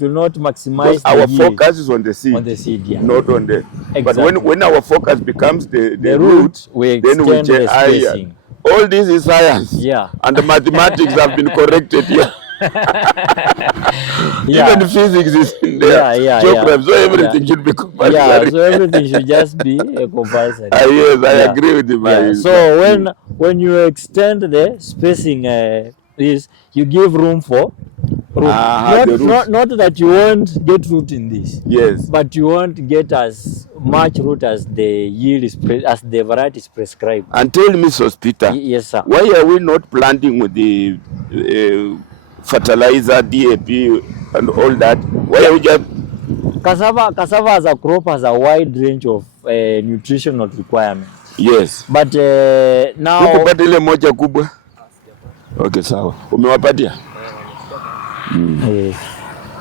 will not maximize because our the yield focus is on the seed, on the seed. Yeah, not on the. But Exactly. when our focus becomes the the root, root we then we extend the change. spacing. All this is science. Yeah. And the mathematics have been corrected here. Yeah. Even physics is in there. Yeah. Geography, so everything should be compulsory. Yeah, so everything should just be compulsory. Yes, I Yeah. agree with you. Yeah. So when you extend the spacing, this you give room for root. The root. Not that you won't get root in this, Yes. but you won't get as much root as the yield is as the variety is prescribed. And tell me, Peter, Yes, sir. why are we not planting with the fertilizer, DAP, and all that? Why are we just Cassava as a crop has a wide range of nutritional requirements. yes? But now Ukupata ile moja kubwa. Okay, sawa. Umewapatia?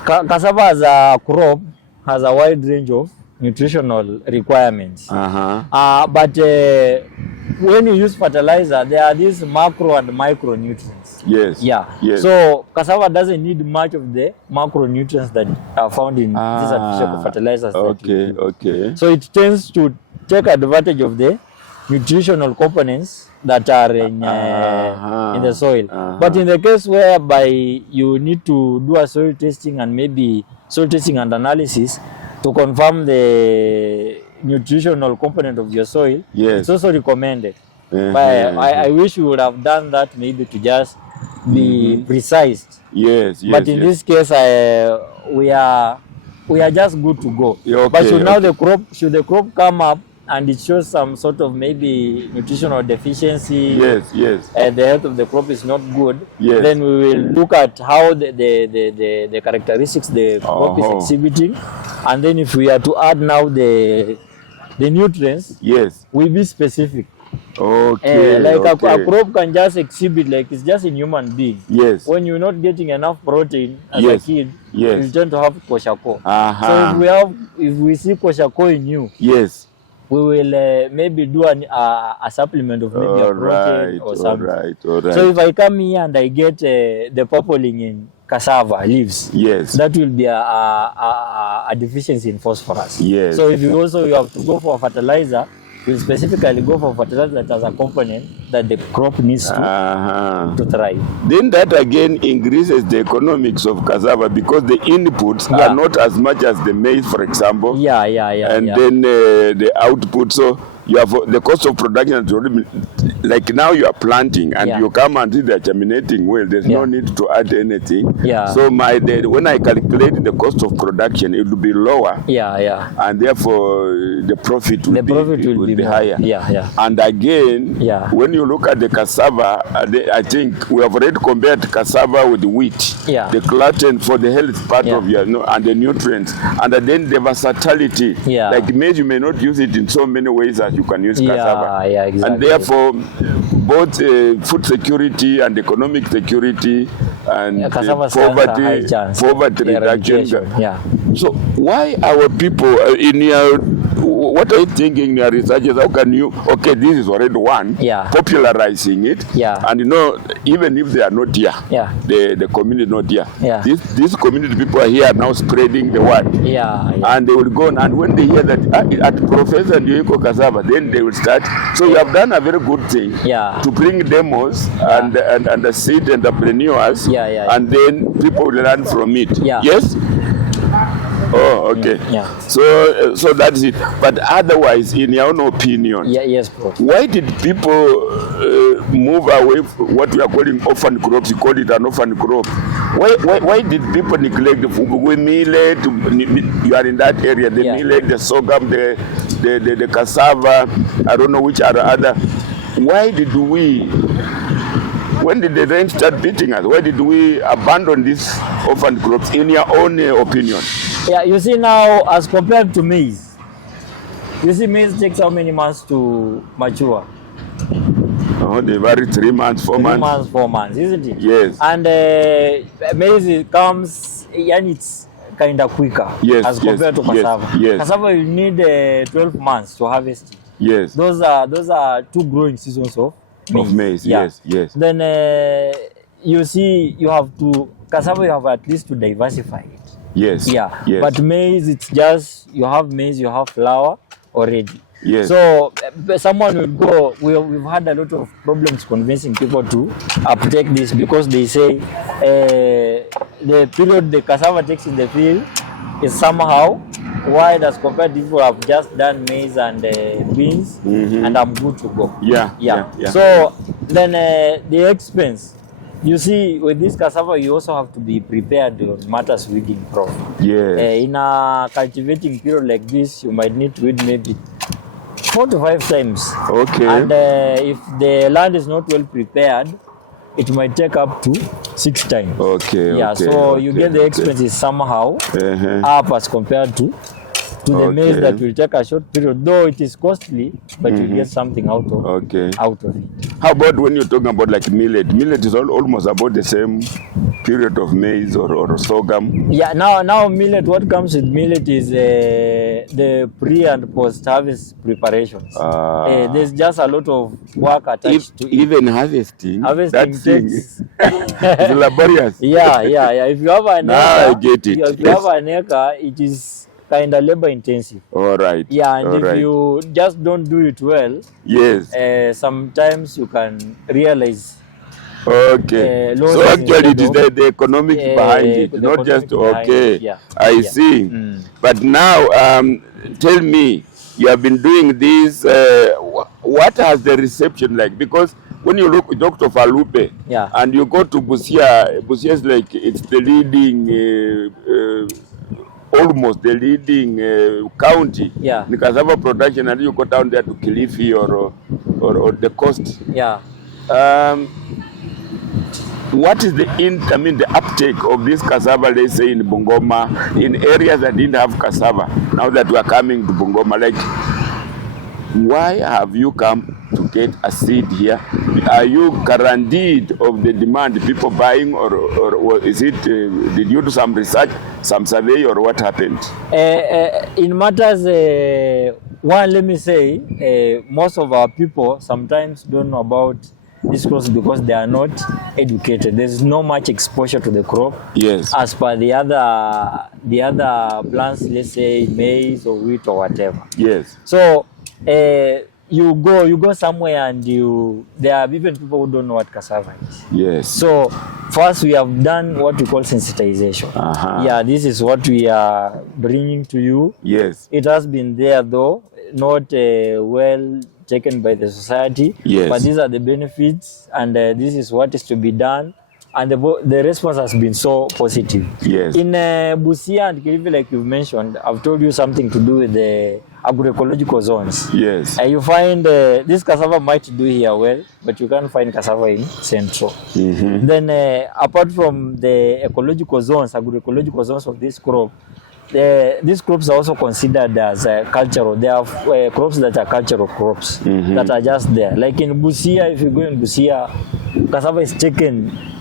Cassava as a crop has a wide range of nutritional requirements. But when you use fertilizer, there are these macro and micronutrients. Yes. Yeah. Yes. So cassava doesn't need much of the macronutrients that are found in these artificial fertilizers. Okay. So it tends to take advantage of the nutritional components that are in the soil. But in the case whereby you need to do a soil testing and maybe soil testing and analysis to confirm the nutritional component of your soil, yes, it's also recommended. But I wish we would have done that maybe to just be precise. Yes. But in this case, we are just good to go. Okay, but should the crop come up and it shows some sort of maybe nutritional deficiency, yes, and the health of the crop is not good, yes, then we will look at how the characteristics the crop is exhibiting, and then if we are to add now the nutrients, yes, we'll be specific. Okay. A crop can just exhibit like it's just in human being. Yes. When you're not getting enough protein as a kid, you tend to have kwashiorkor. So if we see kwashiorkor in you, yes, we will maybe do a supplement of maybe a protein or something. All right. So if I come here and I get the purpling in cassava leaves, yes, that will be a deficiency in phosphorus. Yes. So if you have to go for a fertilizer, we'll specifically go for fertilizer that has a component that the crop needs to thrive. Then that again increases the economics of cassava because the inputs are not as much as the maize, for example. Yeah. And then the output. So you have the cost of production has already been, like now you are planting and you come and see they're germinating well. There's no need to add anything. Yeah. So when I calculate the cost of production, it will be lower. Yeah. And therefore the profit will be higher. Yeah. And again, when you look at the cassava, I think we have already compared cassava with wheat. Yeah. The gluten for the health part of your, and the nutrients, and then the versatility. Yeah. Like maize, you may not use it in so many ways as you can use cassava. Yeah, exactly. And therefore, both food security and economic security and poverty reduction. Yeah. So why our people in your, what are you thinking in your researches? How can you, this is already one, popularizing it, and even if they are not here, the community not here, these community people are here now spreading the word, and they will go on, and when they hear that at Professor Ndioiko Cassava, then they will start. So you have done a very good thing to bring demos and the seed entrepreneurs, and then people will learn from it. Yes. Oh, okay. So that's it. But otherwise, in your own opinion, yes, bro. Why did people move away from what we are calling orphan crops? You call it an orphan crop. Why did people neglect the millet? You are in that area. The millet, the sorghum, the cassava. I don't know which are the other. Why did we? When did the rain start beating us? Why did we abandon these orphan crops? In your own opinion. Yeah, you see now, as compared to maize, you see maize takes how many months to mature? Oh, they vary 3 months, 4 months. 3 months, 4 months, isn't it? Yes. And maize comes, and it's kind of quicker as compared to cassava. Yes. Cassava you need 12 months to harvest it. Yes. Those are 2 growing seasons of maize. Yes. Then you see, cassava you have at least to diversify it. Yes. But maize, it's just you have maize, you have flour already. Yes. So someone will go. We've had a lot of problems convincing people to uptake this because they say the period the cassava takes in the field is somehow wide as compared to people who have just done maize and beans, and I'm good to go. Yeah. So then the expense. You see, with this cassava, you also have to be prepared on matters weeding problem. Yes. In a cultivating period like this, you might need to weed maybe 4 to 5 times. Okay. And if the land is not well prepared, it might take up to 6 times. Okay. So you get the expenses somehow up as compared to the maize that will take a short period, though it is costly, but you get something out of it. How about when you're talking about like millet? Millet is almost about the same period of maize or sorghum. Yeah, now millet, what comes with millet is the pre and post harvest preparations. There's just a lot of work attached to it. Even harvesting takes it's laborious. Yeah. If you have an acre, I get it. If you have an acre, it is kind of labor intensive. All right. Yeah, and if you just don't do it well, sometimes you can realize. Okay. So actually, it is the economics behind it, not just I see. But now, tell me, you have been doing this. What has the reception like? Because when you look at Dr. Falupe, and you go to Busia is like it's the leading. Almost the leading county in cassava production, and you go down there to Kilifi or the coast. What is the uptake of this cassava, let's say in Bungoma, in areas that didn't have cassava, now that we are coming to Bungoma? Like, why have you come to get a seed here? Are you guaranteed of the demand, people buying, or is it, did you do some research, some survey, or what happened? In matters, one, let me say, most of our people sometimes don't know about these crops because they are not educated. There's no much exposure to the crop. Yes. As per the other plants, let's say maize or wheat or whatever. Yes. So you go somewhere and there are even people who don't know what cassava is. Yes. So first we have done what we call sensitization. This is what we are bringing to you. Yes. It has been there though, not well taken by the society. Yes. But these are the benefits, and this is what is to be done. And the response has been so positive. Yes. In Busia and Kilifi, like you've mentioned, I've told you something to do with the agroecological zones. Yes. You find this cassava might do here well, but you can't find cassava in Central. Then apart from the ecological zones, agroecological zones of this crop, these crops are also considered as cultural. They are crops that are cultural crops that are just there. Like in Busia, if you go in Busia, cassava is taken.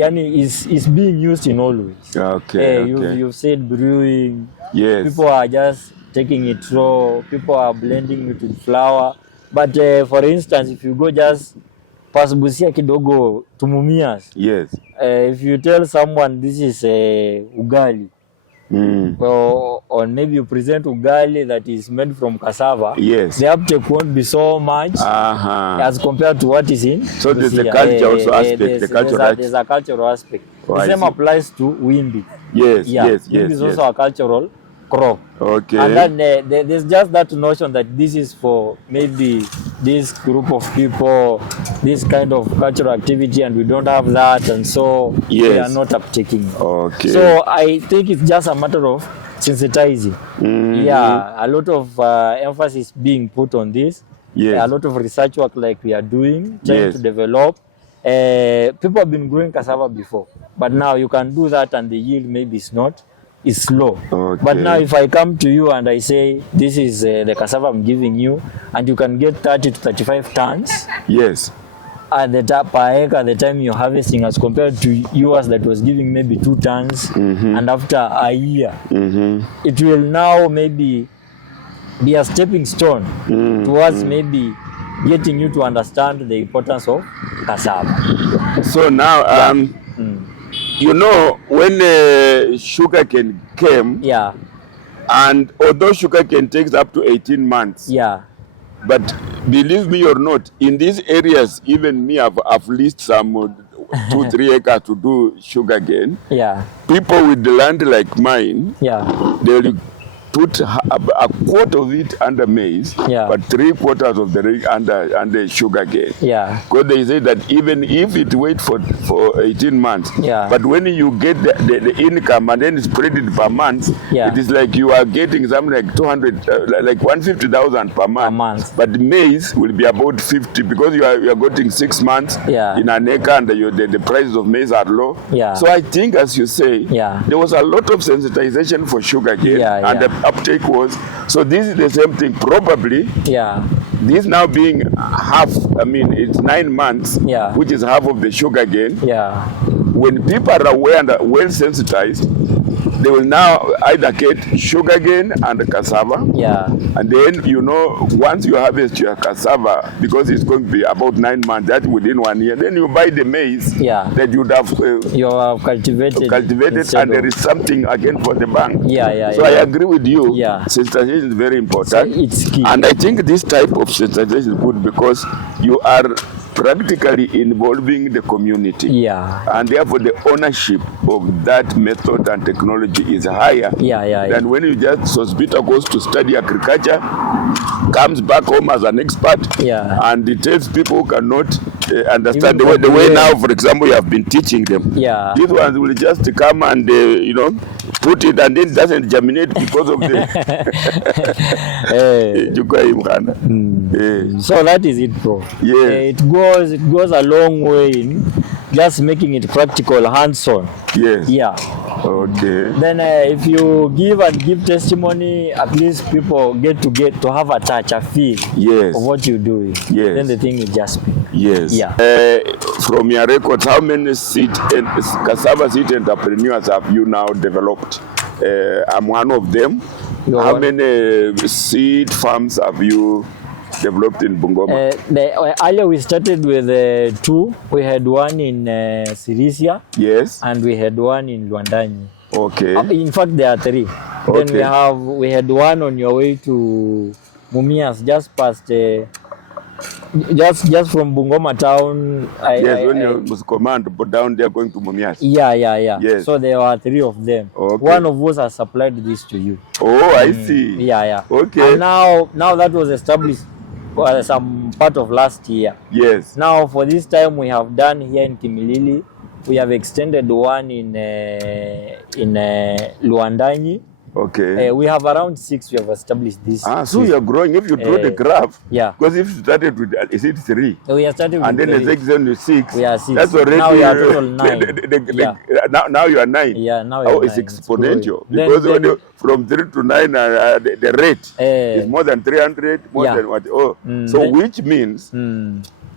Is being used in all ways. You've said brewing. Yes. People are just taking it raw. People are blending it with flour. But for instance, if you go just past Busia kidogo to Mumias, yes. If you tell someone this is ugali, or maybe you present ugali that is made from cassava, yes, the uptake won't be so much as compared to what is in. So there's the culture also aspect. There's a cultural aspect. The same applies to wimbi. Yes, Wimbi is also a cultural crop. Okay. And then there's just that notion that this is for maybe this group of people, this kind of cultural activity, and we don't have that, and so we are not uptaking. Okay. So I think it's just a matter of sensitizing. A lot of emphasis being put on this. Yes. A lot of research work like we are doing, trying to develop. People have been growing cassava before, but now you can do that and the yield maybe is slow. Okay. But now if I come to you and I say, this is the cassava I'm giving you, and you can get 30 to 35 tons. Yes. at the per acre at the time you're harvesting as compared to yours that was giving maybe 2 tons, and after a year, it will now maybe be a stepping stone towards maybe getting you to understand the importance of cassava. So now, you know, when sugarcane came, Yeah, and although sugarcane takes up to 18 months, yeah, but believe me or not, in these areas, even me, I've leased some 2-3 acres to do sugarcane. yeah, People with the land like mine, yeah, they'll put a quarter of it under maize, Yeah. but 3/4 of the rig under sugarcane. yeah, Because they say that even if it wait for 18 months, Yeah. but when you get the income and then spread it per month, Yeah. it is like you are getting something like 200, like 150,000 per month. month. But maize will be about 50 because you are getting 6 months Yeah. in an acre, and the prices of maize are low. Yeah. So I think, as you say, Yeah. there was a lot of sensitization for sugarcane, Yeah, and yeah. the uptake was. So this is the same thing. Probably yeah, this now being half, I mean, it's 9 months, Yeah. which is half of the sugarcane. yeah, When people are aware and are well sensitized, they will now either get sugarcane and cassava. yeah, And then, you know, once you harvest your cassava, because it's going to be about 9 months, that within 1 year, then you buy the maize Yeah. that you'd have you have cultivated. instead and there of- is something again for the bank. Yeah, yeah, So yeah. I agree with you. Yeah. Sensitization is very So important. it's key. And I think this type of sensitization is good because you are practically involving the community. Yeah, And therefore the ownership of that method and technology is higher yeah, yeah, yeah. than when you just Sospita goes to study agriculture, comes back home as an expert, Yeah. and it tells people who cannot understand Even the way comprehend. now, for example, you have been teaching them. Yeah. These ones will just come and you know, put it, and then it doesn't germinate because of the Eh, so that is it, bro. Yes. It goes a long way in just making it practical, hands-on. Yes. Yeah. Okay. Then if you give testimony, at least people get to have a touch, a feel Yes. of what you're doing. Yes. Then the thing will just speak. Yes. Yeah. From your records, how many cassava seed entrepreneurs have you now developed? I'm one of them. You're How one. many seed farms have you developed in Bungoma? Earlier we started with 2. We had one in Sirisia Yes. and we had one in Luandanyi. Okay. In fact, there are 3. Then Okay. we had one on your way to Mumias, just past, just from Bungoma town. Yes, when you must command to put down, they are going to Mumias. Yeah. Yes. So there were 3 of them. Okay. One of us has supplied this to you. Oh, I see. Yeah. Okay. And now that was established some part of last year. Yes. Now for this time we have done here in Kimilili. We have extended one in Luandanyi. Okay. We have around 6 we have established this. So you're growing. If you draw the graph, Yeah. because if you started with, is it 3? We are starting And with then the three. section is 6. We are 6. That's already. Now we are total 9. Yeah. Now you are 9. Yeah, now we are Oh, it's 9. exponential. Then- Because then- when from 3 to 9, the rate Eh. is more than 300, more Yeah. than what? Oh, so then- which means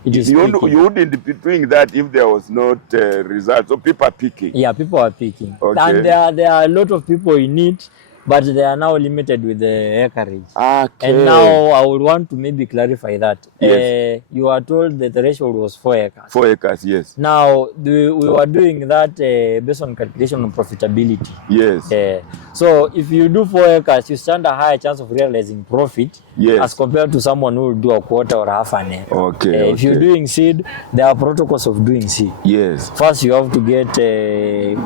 It is you picking. wouldn't be doing that if there was not results. So people are picking. Yeah, people are picking. Okay. And there are a lot of people in it, but they are now limited with the acreage. Okay. And now I would want to maybe clarify that. Yes. You are told the threshold was 4 acres. 4 acres, yes. Now, we were doing that based on calculation of profitability. Yes. So if you do 4 acres, you stand a higher chance of realizing profit Yes. as compared to someone who will do a quarter or half an acre. Okay. If you're doing seed, there are protocols of doing seed. Yes. First, you have to get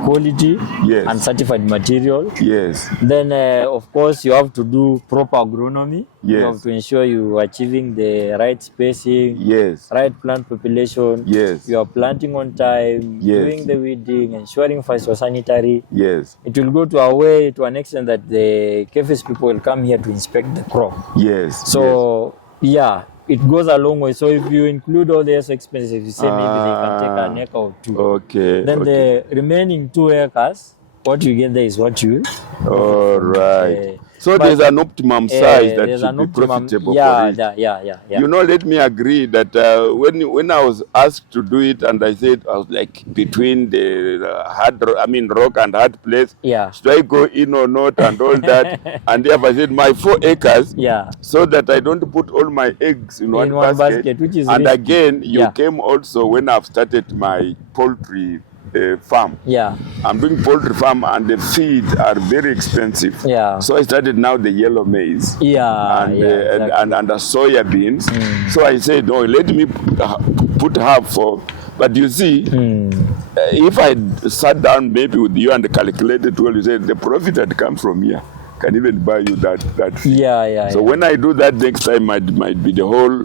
quality Yes. and certified material. Yes. Then, of course, you have to do proper agronomy. You Yes. have to ensure you are achieving the right spacing, Yes. right plant population. Yes. You are planting on time, Yes. doing the weeding, ensuring phytosanitary. Yes. It will go to a way, to an extent that the KFS people will come here to inspect the crop. Yes. So, yeah, it goes a long way. So if you include all the expenses, you say maybe they can take an acre or 2. Okay. Then okay. the remaining 2 acres, what you get there is what you. All right. So there's an optimum size that there's should an be optimum. profitable Yeah, for it. yeah. You know, let me agree that when I was asked to do it, and I said I was like between the rock and hard place. Yeah. Should I go in or not, and all that? And therefore I said my 4 acres, Yeah. so that I don't put all my eggs in one basket. Which is and risky. again, you Yeah. came also when I've started my poultry farm. Yeah. I'm doing poultry farm, and the feeds are very expensive. Yeah. So I started now the yellow maize. Yeah. And, exactly. and the soya beans. So I said, oh, let me put half for. But you see, if I sat down maybe with you and calculated well, you said the profit that comes from here can even buy you that feed. Yeah. So when I do that next time, might be the whole.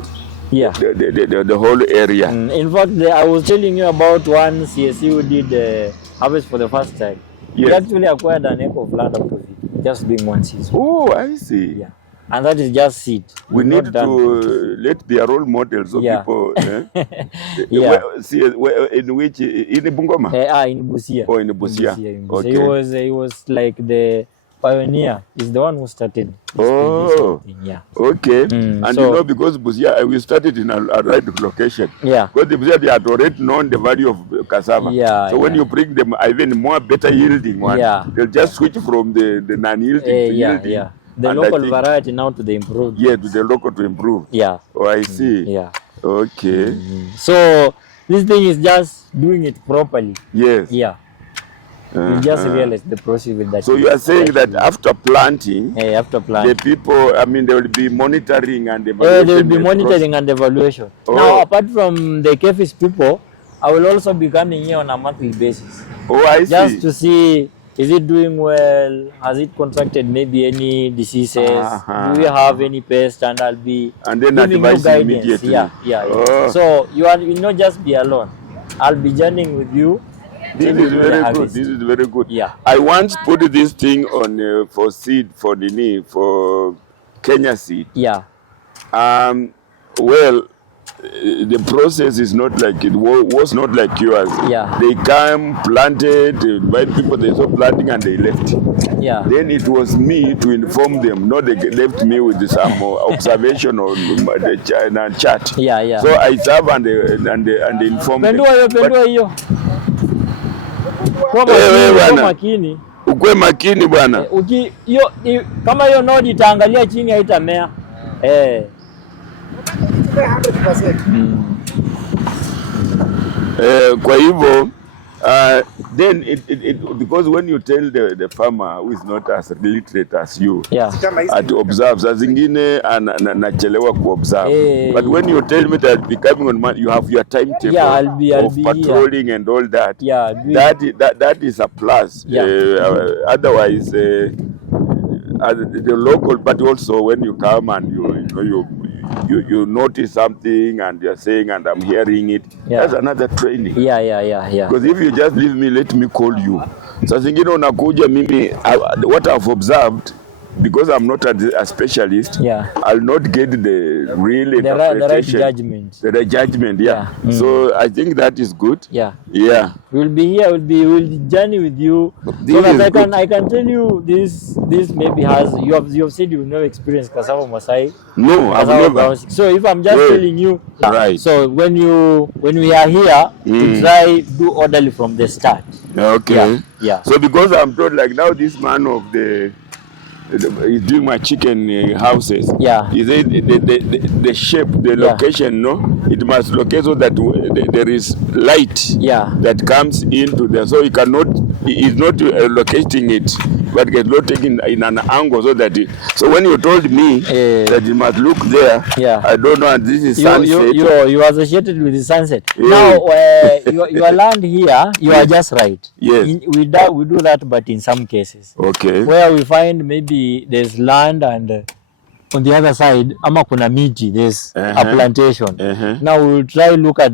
Yeah. The whole area. In fact, I was telling you about one CSE who did harvest for the first time. Yes. He actually acquired an acre of land out of it, just doing one season. Oh, I see. Yeah. And that is just seed. We We've need not to done let their role models so Yeah. people. Yeah. In which in Bungoma? in Busia. Oh, in Busia. In Busia. Okay. He was like the pioneer. He's the one who started this Oh. thing. Yeah. Okay. And so- you know, because Busia, we started in a right location. Yeah. Because the Busia, they had already known the value of cassava. Yeah, So when yeah. you bring them even more better yielding one, Yeah. they'll just switch from the non-yielding to Yeah. yielding. The And I local think- variety now to the improved. Yeah, to the local to improve. Yeah. Oh, I see. Yeah. Okay. So this thing is just doing it properly. Yes. Yeah. You just realize the process with that. So you are saying that after planting, after the planting, people, they will be monitoring and they evaluation. will be the monitoring and evaluation. Oh. Now, apart from the KFIS people, I will also be coming here on a monthly basis, Oh, I see. just to see, is it doing well? Has it contracted maybe any diseases? Uh-huh. Do you have any pests? And I'll be And then giving you advise guidance. immediately. Yeah. Oh. So you will not just be alone. I'll be journeying with you. This till you is do the very good. harvest. This is very good. Yeah. I once put this thing on for seed for for Kenya seed. Yeah. Well, the process is not like it was not like yours. Yeah. They came, planted, invite people, they saw planting and they left. Yeah. Then it was me to inform them. No, they left me with some observation on the chat. Yeah. So I serve and inform them. Pendua hiyo. Kwa Wewe bwana. makini. Ukwe makini bwana. Kama hiyo nodi itaangalia chini haitamea. Kwa hivyo then because when you tell the farmer who is not as literate as you, Yeah. at observe, saa zingine nachelewa kuobserve. Eh. But when you tell me that becoming on man, you have your timetable Yeah, I'll be of here. patrolling and all that. Yeah. That is a plus. Yeah. Otherwise, the local, but also when you come and you notice something and you're saying, and I'm hearing it, Yeah. that's another training. Yeah. Because if you just leave me, let me call you. Saa zingine unakuja mimi, what I've observed, because I'm not a specialist, Yeah. I'll not get the real The right interpretation. judgment. The right judgment, yeah. Yeah. So I think that is good. Yeah. Yeah. We'll be here. We'll journey with you. This So that is good. I can tell you this maybe has you have said you've never experienced cassava Masai. No, I've Cassava never. bouncing. So if I'm just Right. telling you, Right. So when we are here, to try do orderly from the start. Okay. Yeah. So because I'm told like now this man of he's doing my chicken houses. Yeah. He said the shape, the Yeah. location, no, it must locate so that there is light. Yeah. That comes into there, so he cannot. He is not locating it, but get located in an angle so that. So when you told me that it must look there, Yeah. I don't know. And this is sunset. You associated with the sunset. Yeah. Now, your land here, you are just right. Yes. We do that, but in some cases, Okay. where we find maybe there's land and on the other side, ama kuna miti, there's a plantation. Now we will try look at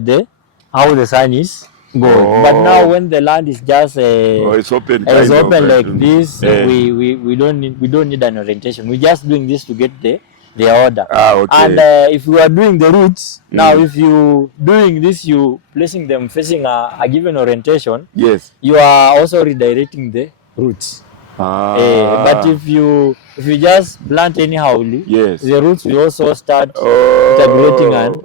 how the sun is going. Oh. But now when the land is just It's open. it's kind of, open like this, eh. we don't need an orientation. We're just doing this to get the order. Okay. And if we are doing the roots, now if you doing this, you placing them facing a given orientation, Yes. you are also redirecting the roots. But if you just plant anyhow, Yes. the roots will also start Oh, tabulating and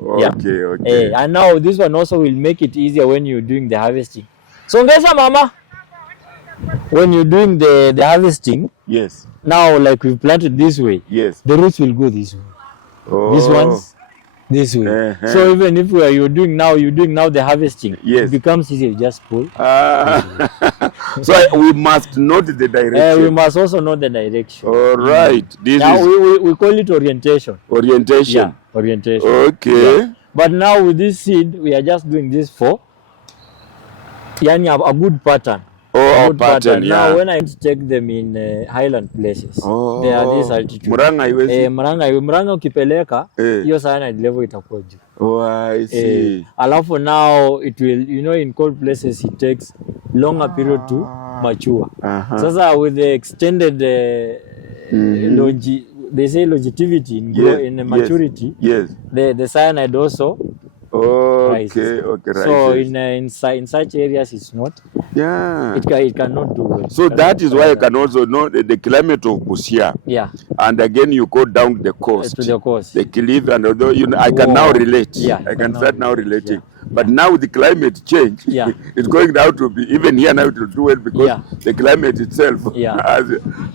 okay. and now this one also will make it easier when you're doing the harvesting. So Ngesa mama, when you're doing the harvesting, Yes. now like we planted this way, Yes. the roots will go this way. Oh. This one's this way. Uh-huh. So even if you're doing now the harvesting, Yes. it becomes easier. You just pull. So we must note the direction. We must also know the direction. All right. This Now is we call it orientation. orientation. Yeah, orientation. Okay. Yeah. But now with this seed, we are just doing this for yani a good pattern. Oh, Good pattern. Yeah. Now when I take them in highland places, they are this altitude. Murang'a iwezi. Murang'a ukipeleka, hiyo cyanide level itakuwa juu. Oh, I see. Alafu now it will, in cold places it takes longer period to mature. Sasa with the extended they say longevity in maturity, the cyanide also rises. Okay, so rises. in such areas it's not. Yeah. It cannot do well. So that is why I can also know the climate of Busia. Yeah. And again, you go down the coast. To the coast. The cliff, and although I can now relate. Yeah. I can start now relating. But now with the climate change, it's going down to be, even here now it will do well because the climate itself.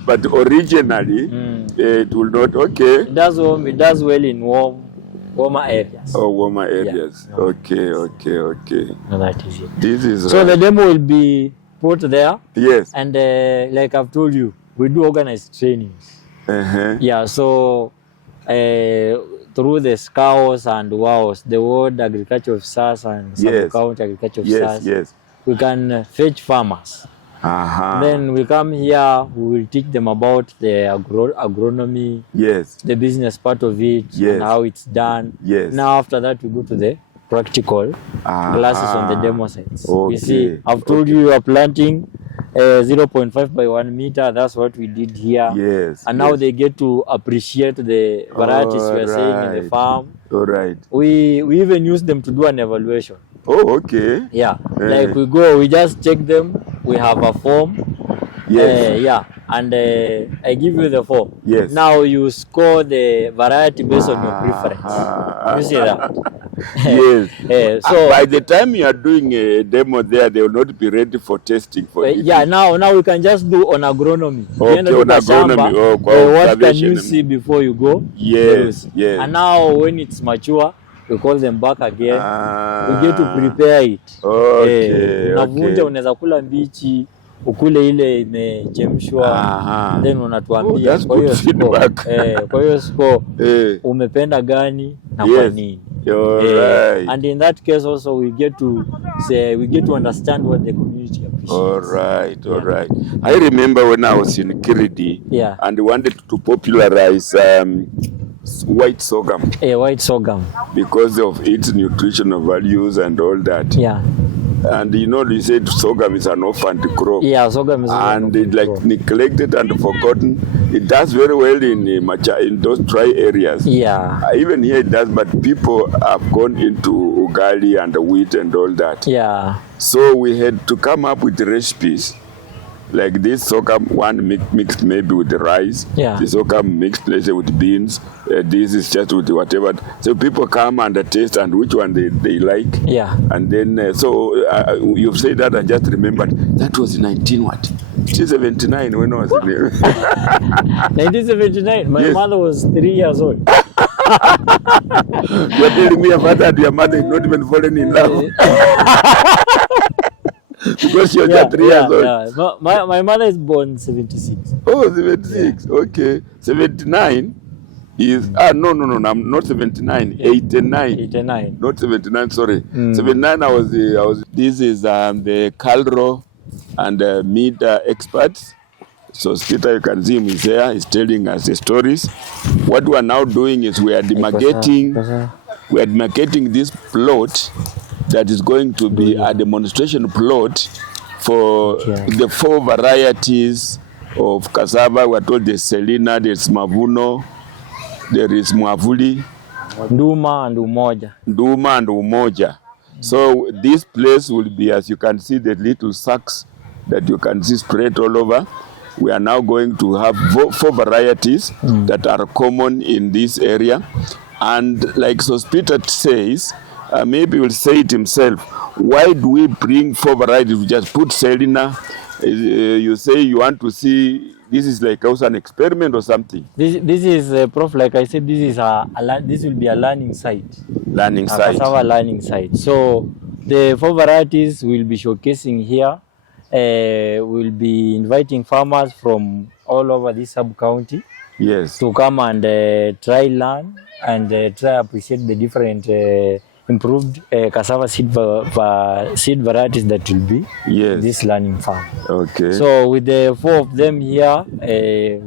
But originally, it will not. Okay. It does well in warmer areas. Oh, warmer areas. Yeah. Okay. No, that is it. This is so right. the demo will be put there. Yes. And like I've told you, we do organized trainings. Yeah. So through the scouts and WOWs, the World Agriculture Officers and Sub-County Agriculture Officers, we can fetch farmers. Then we come here, we will teach them about the agronomy, the business part of it, and how it's done. Now after that, we go to the practical classes on the demo sites. You see, I've told you are planting 0.5 by 1 meter. That's what we did here. And now they get to appreciate the varieties we are saying in the farm. We even use them to do an evaluation. Oh, okay. Yeah, like we just check them. We have a form. And I give you the form. Now you score the variety based on your preference. You see that? So by the time you are doing a demo there, they will not be ready for testing for it. Now we can just do on agronomy. Okay, on agronomy. What can you see before you go? And now when it's mature, we call them back again. We get to prepare it. Unavunja, unaweza kula mbichi, ukule ile imechemshwa, then unatuambia kwa hiyo score umependa gani na kwa nini. And in that case also we get to understand what the community appreciates. All right. I remember when I was in Kiridi and wanted to popularize white sorghum. White sorghum. Because of its nutritional values and all that. And you said sorghum is an orphaned crop. Sorghum is and it's like neglected and forgotten. It does very well in those dry areas. Even here it does, but people have gone into ugali and wheat and all that. So we had to come up with recipes. Like this sorghum one mixed maybe with the rice. The sorghum mixed let's say with beans. This is just with whatever. So people come and taste and which one they like. And then so you've said that I just remembered that was 1979 when I was 1979. My mother was 3 years old. You're telling me your father and your mother had not even fallen in love. Because you're just 3 years old. No, my mother is born 76. Oh, 76. Okay. 79 is no, I'm not 79. 89. Not 79. Sorry. 79. I was. This is the Calro and meat experts. So Peter, you can see him is here. He's telling us the stories. What we are now doing is we are demarcating. We are demarcating this plot. That is going to be a demonstration plot for the 4 varieties of cassava. We are told there's Selina, there's Mavuno, there is Mwavuli, Nduma and Umoja. So this place will be, as you can see, the little sacks that you can see spread all over. we are now going to have 4 varieties that are common in this area. And like Sospita says, maybe he'll say it himself, why do we bring 4 varieties? We just put Selina. You say you want to see, this is like also an experiment or something? This is, Prof, like I said, this will be a learning site. Learning site. Cassava learning site. So the 4 varieties we'll be showcasing here. We'll be inviting farmers from all over this sub-county, yes, to come and try learn and try appreciate the different improved cassava seed varieties that will be yes, this learning farm. Okay. So with the 4 of them here,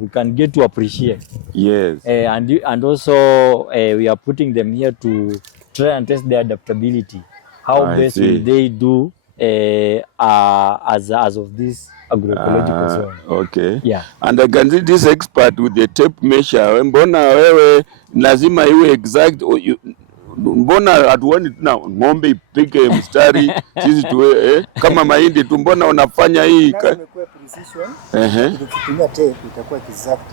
we can get to appreciate. Yes. And also we are putting them here to try and test their adaptability. How best will they do as of this agroecological zone. Okay. Yeah. And I can see this expert with the tape measure. Mbona wewe lazima iwe exact. Mbona hatuoni na ng'ombe ipige mstari sisi tuwe kama mahindi tu, mbona unafanya hii imekuwa precision. Ukitumia tape itakuwa exact.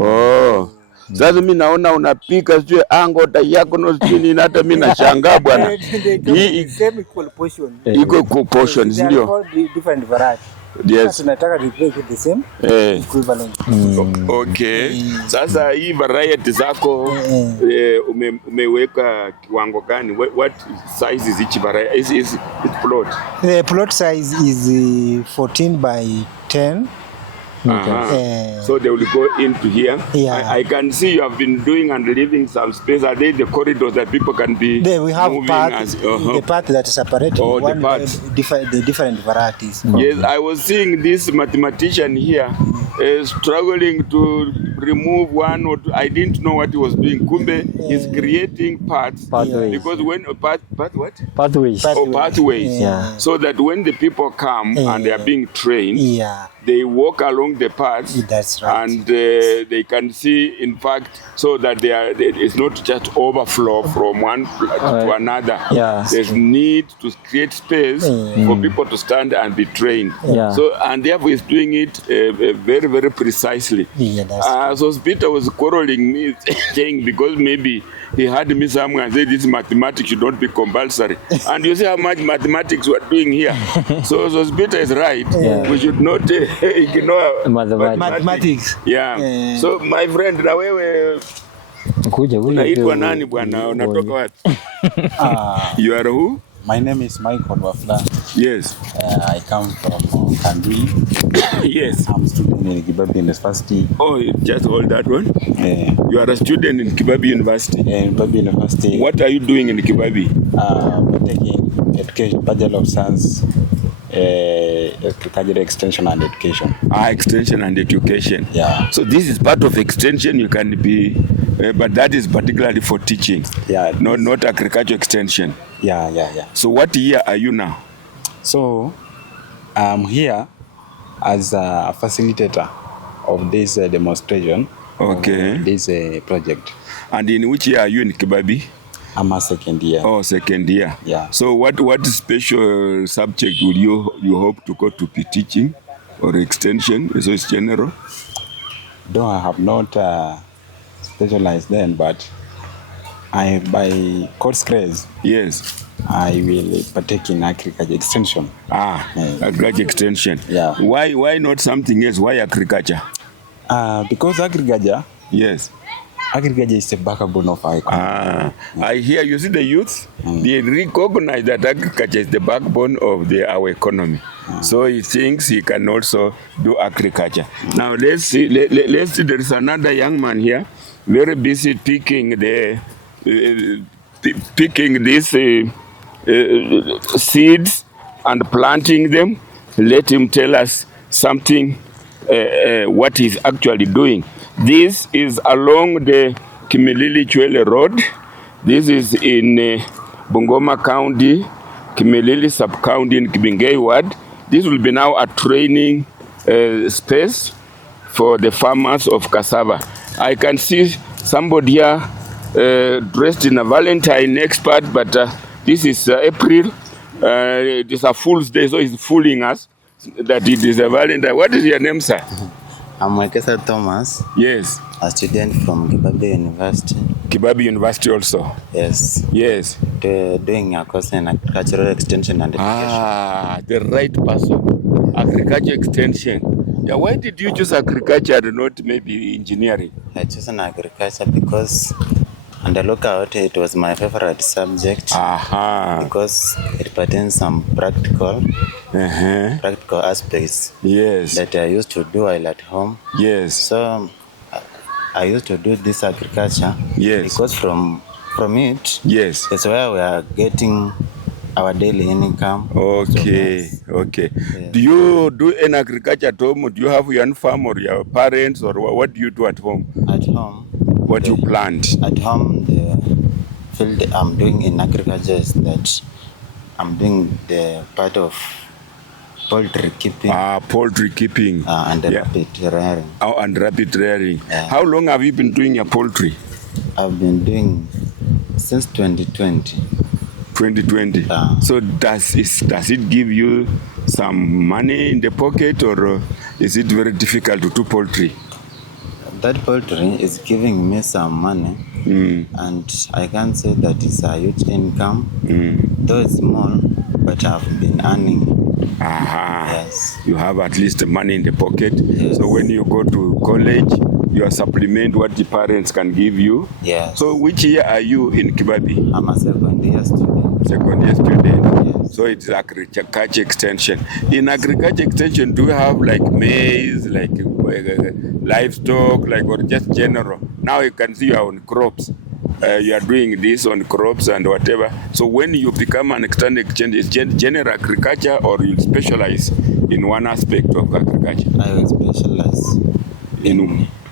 Oh. Sasa mimi naona unapika sio angota yako no sini, hata mimi nashangaa bwana. Hii same equal portion. Equal portion ndio. Different variety. Yes. Tunataka to make the same equivalent. Okay. Sasa hii variety zako umeweka kiwango gani? What size is each variety? Is it plot? The plot size is 14 by 10. So they will go into here. Yeah. I can see you have been doing and leaving some space. Are they the corridors that people can be we have moving the part that is separated. The different varieties. Yes, I was seeing this mathematician here struggling to remove one or two. I didn't know what he was doing. Kumbe is creating pathways. Because when pathways. Pathways. Yeah. So that when the people come and they are being trained, they walk along the paths. That's right. And they can see, in fact, so that it's not just overflow from one to another. Yeah. There's need to create space for people to stand and be trained. Yeah. So, and therefore he's doing it very, very precisely. So Peter was quarreling me, saying because maybe he had me somewhere and said this mathematics should not be compulsory. And you see how much mathematics we're doing here. So Peter is right. We should not ignore mathematics. Yeah. So my friend, na wewe unaitwa nani bwana? Unatoka wapi? You are who? My name is Michael Wafula. Yes. I come from Kandui. Yes. I'm a student in Kibabi University. Oh, you just hold that one? You are a student in Kibabi University? Kibabi University. What are you doing in Kibabi? I'm taking education, Bachelor of Science, Agricultural Extension and Education. Extension and Education. Yeah. So this is part of extension. You can be, but that is particularly for teaching. Yeah. Not agriculture extension. Yeah. So what year are you now? So I'm here as a facilitator of this demonstration. Okay. Of this project. And in which year are you in Kibabi? I'm a second year. Oh, second year. Yeah. So what special subject would you hope to go to be teaching or extension? So it's general? Though I have not specialized then, but by God's grace, yes, I will partake in agriculture extension. Agriculture extension. Yeah. Why not something else? Why agriculture? Because agriculture. Yes. Agriculture is the backbone of our economy. I hear you see the youth. They recognize that agriculture is the backbone of our economy. So he thinks he can also do agriculture. Now let's see. Let's see. There is another young man here, very busy picking these seeds and planting them. Let him tell us something. What he's actually doing. This is along the Kimilili-Chwele Road. This is in Bungoma County, Kimilili Sub-County in Kibingei Ward. This will be now a training space for the farmers of cassava. I can see somebody here dressed in a Valentine expert, but this is April. It is a Fool's Day, so he's fooling us, that it is a Valentine. What is your name, sir? I'm Wekesa Thomas, Yes. a student from Kibabe University. Kibabi University also. Yes. Yes. Doing a course in agricultural extension and education. The right person. Agriculture extension. Yeah, why did you choose agriculture and not maybe engineering? I chose an agriculture because on the lookout it was my favorite subject because it pertains some practical aspects that I used to do while at home. Yes. So I used to do this agriculture because from it, that's where we are getting our daily income. Okay. Do you do any agriculture at home? Do you have your own farm or your parents, or what do you do at home? At home, what you plant? At home, the field I'm doing in agriculture is that I'm doing the part of poultry keeping. Poultry keeping. And rabbit rearing. And rabbit rearing. How long have you been doing your poultry? I've been doing since 2020. 2020. So does it give you some money in the pocket, or is it very difficult to do poultry? That poultry is giving me some money, and I can't say that it's a huge income, though it's small, but I've been earning. Yes. You have at least money in the pocket. Yes. So when you go to college, you supplement what the parents can give you. Yes. So which year are you in Kibabi? I'm a second year student. Second year student. Yes. So it's agriculture extension. In agriculture extension, do you have like maize, like livestock, like, or just general? Now you can see your own crops. You are doing this on crops and whatever. So when you become an extended exchange, it's general agriculture, or you specialize in one aspect of agriculture? I will specialize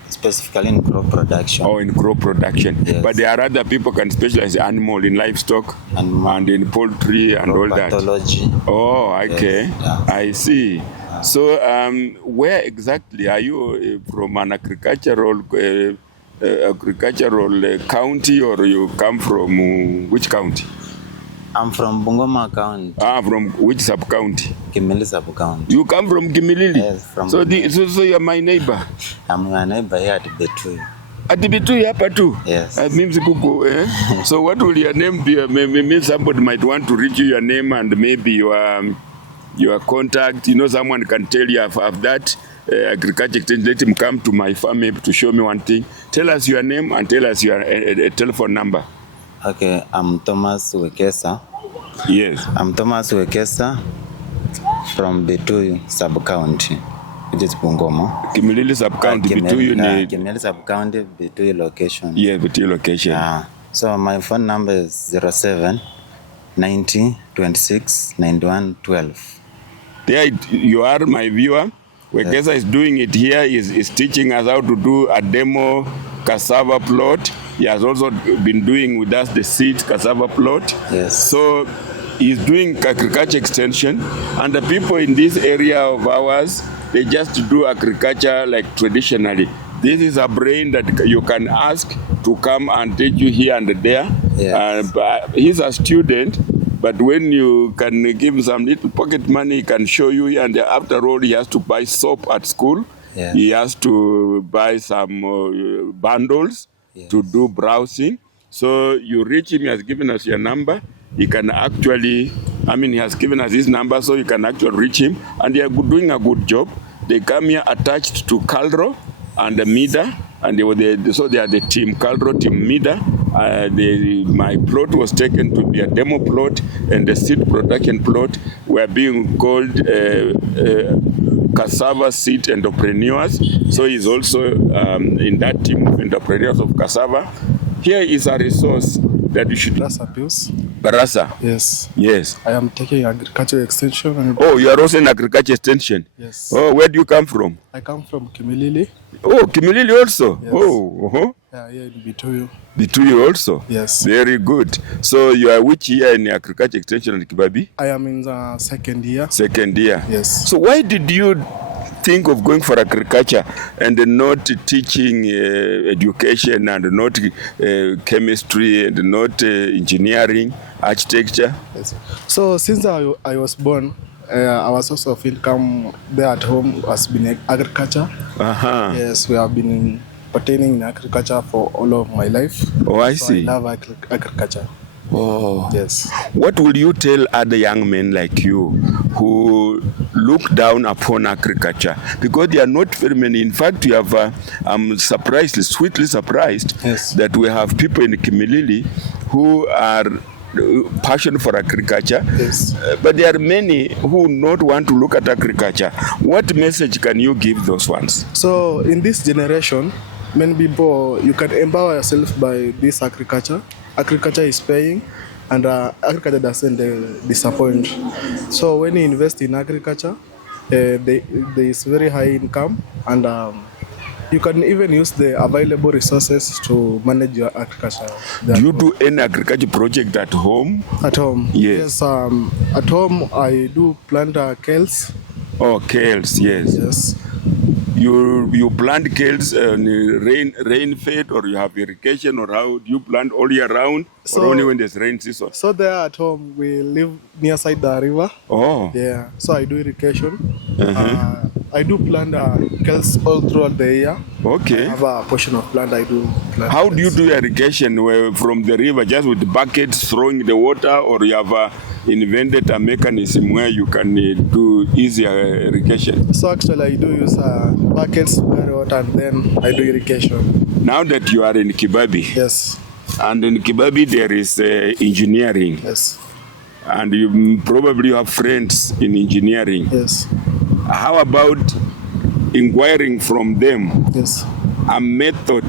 specifically in crop production. In crop production. Yes. But there are other people can specialize in animal, in livestock, and in poultry and all that. Pathology. Okay. Yes. I see. So where exactly are you from? An agricultural county, or you come from which county? I'm from Bungoma County. From which sub-county? Kimilili sub-county. You come from Kimilili? Yes, from so you're my neighbor? I'm your neighbor here at Betuyu. At Betuyu hapa too? Yes. Means kuku, So what will your name be? Maybe somebody might want to reach you your name and maybe your contact. Someone can tell you of that. Agriculture extension, let him come to my farm maybe to show me one thing. Tell us your name and tell us your telephone number. Okay, I'm Thomas Wekesa. Yes. I'm Thomas Wekesa from Betuyu sub-county, which is Bungoma. Kimilili sub-county, Betuyu. Kimilili sub-county, Betuyu location. Yeah, Betuyu location. So my phone number is 07 90 26 91 12. There you are, my viewer. Wekesa is doing it here, is teaching us how to do a demo cassava plot. He has also been doing with us the seed cassava plot. Yes. So he's doing agriculture extension, and the people in this area of ours, they just do agriculture like traditionally. This is a brain that you can ask to come and teach you here and there. Yes. He's a student, but when you can give him some little pocket money, he can show you, and after all, he has to buy soap at school. Yes. He has to buy some bundles to do browsing. So you reach him, he has given us your number. He can actually, he has given us his number, so you can actually reach him. And they are doing a good job. They come here attached to Calro and the Mida, and so they are the team Calro, team Mida. My plot was taken to be a demo plot, and the seed production plot were being called Cassava Seed Entrepreneurs. So he's also in that team of entrepreneurs of cassava. Here is a resource that you should... Barasa? Yes. Yes. I am taking agriculture extension. You are also in agriculture extension? Yes. Where do you come from? I come from Kimilili. Kimilili also? Yes. Yeah, here in Betuyu. Betuyu also? Yes. Very good. So you are which year in agriculture extension in Kibabi? I am in the second year. Second year? Yes. So why did you think of going for agriculture and not teaching education and not chemistry and not engineering, architecture? Yes. So since I was born, our source of income there at home has been agriculture. Yes, we have been pertaining in agriculture for all of my life. Oh, I so see. I love agriculture. Oh. Yes. What will you tell other young men like you who look down upon agriculture? Because there are not very many. In fact, you have, I'm surprised, sweetly surprised, Yes. that we have people in Kimilili who are passionate for agriculture. Yes. But there are many who not want to look at agriculture. What message can you give those ones? So in this generation, many people, you can empower yourself by this agriculture. Agriculture is paying, and agriculture doesn't disappoint. So when you invest in agriculture, there is very high income, and you can even use the available resources to manage your agriculture. Do you do any agriculture project at home? At home? Yes. At home, I do plant kales. Oh, kales, yes. Yes. You plant kales rain fed, or you have irrigation, or how do you plant all year round, or only when there's rain season? So there at home we live near side the river. Oh. Yeah. So I do irrigation. I do plant kales all throughout the year. Okay. I have a portion of plant I do plant. How do you kales. do irrigation from the river, just with buckets throwing the water, or you have invented a mechanism where you can do easier irrigation? So actually I do use buckets, carry water, and then I do irrigation. Now that you are in Kibabi, Yes. and in Kibabi there is engineering, Yes. and you probably have friends in engineering. Yes. How about inquiring from them Yes. a method,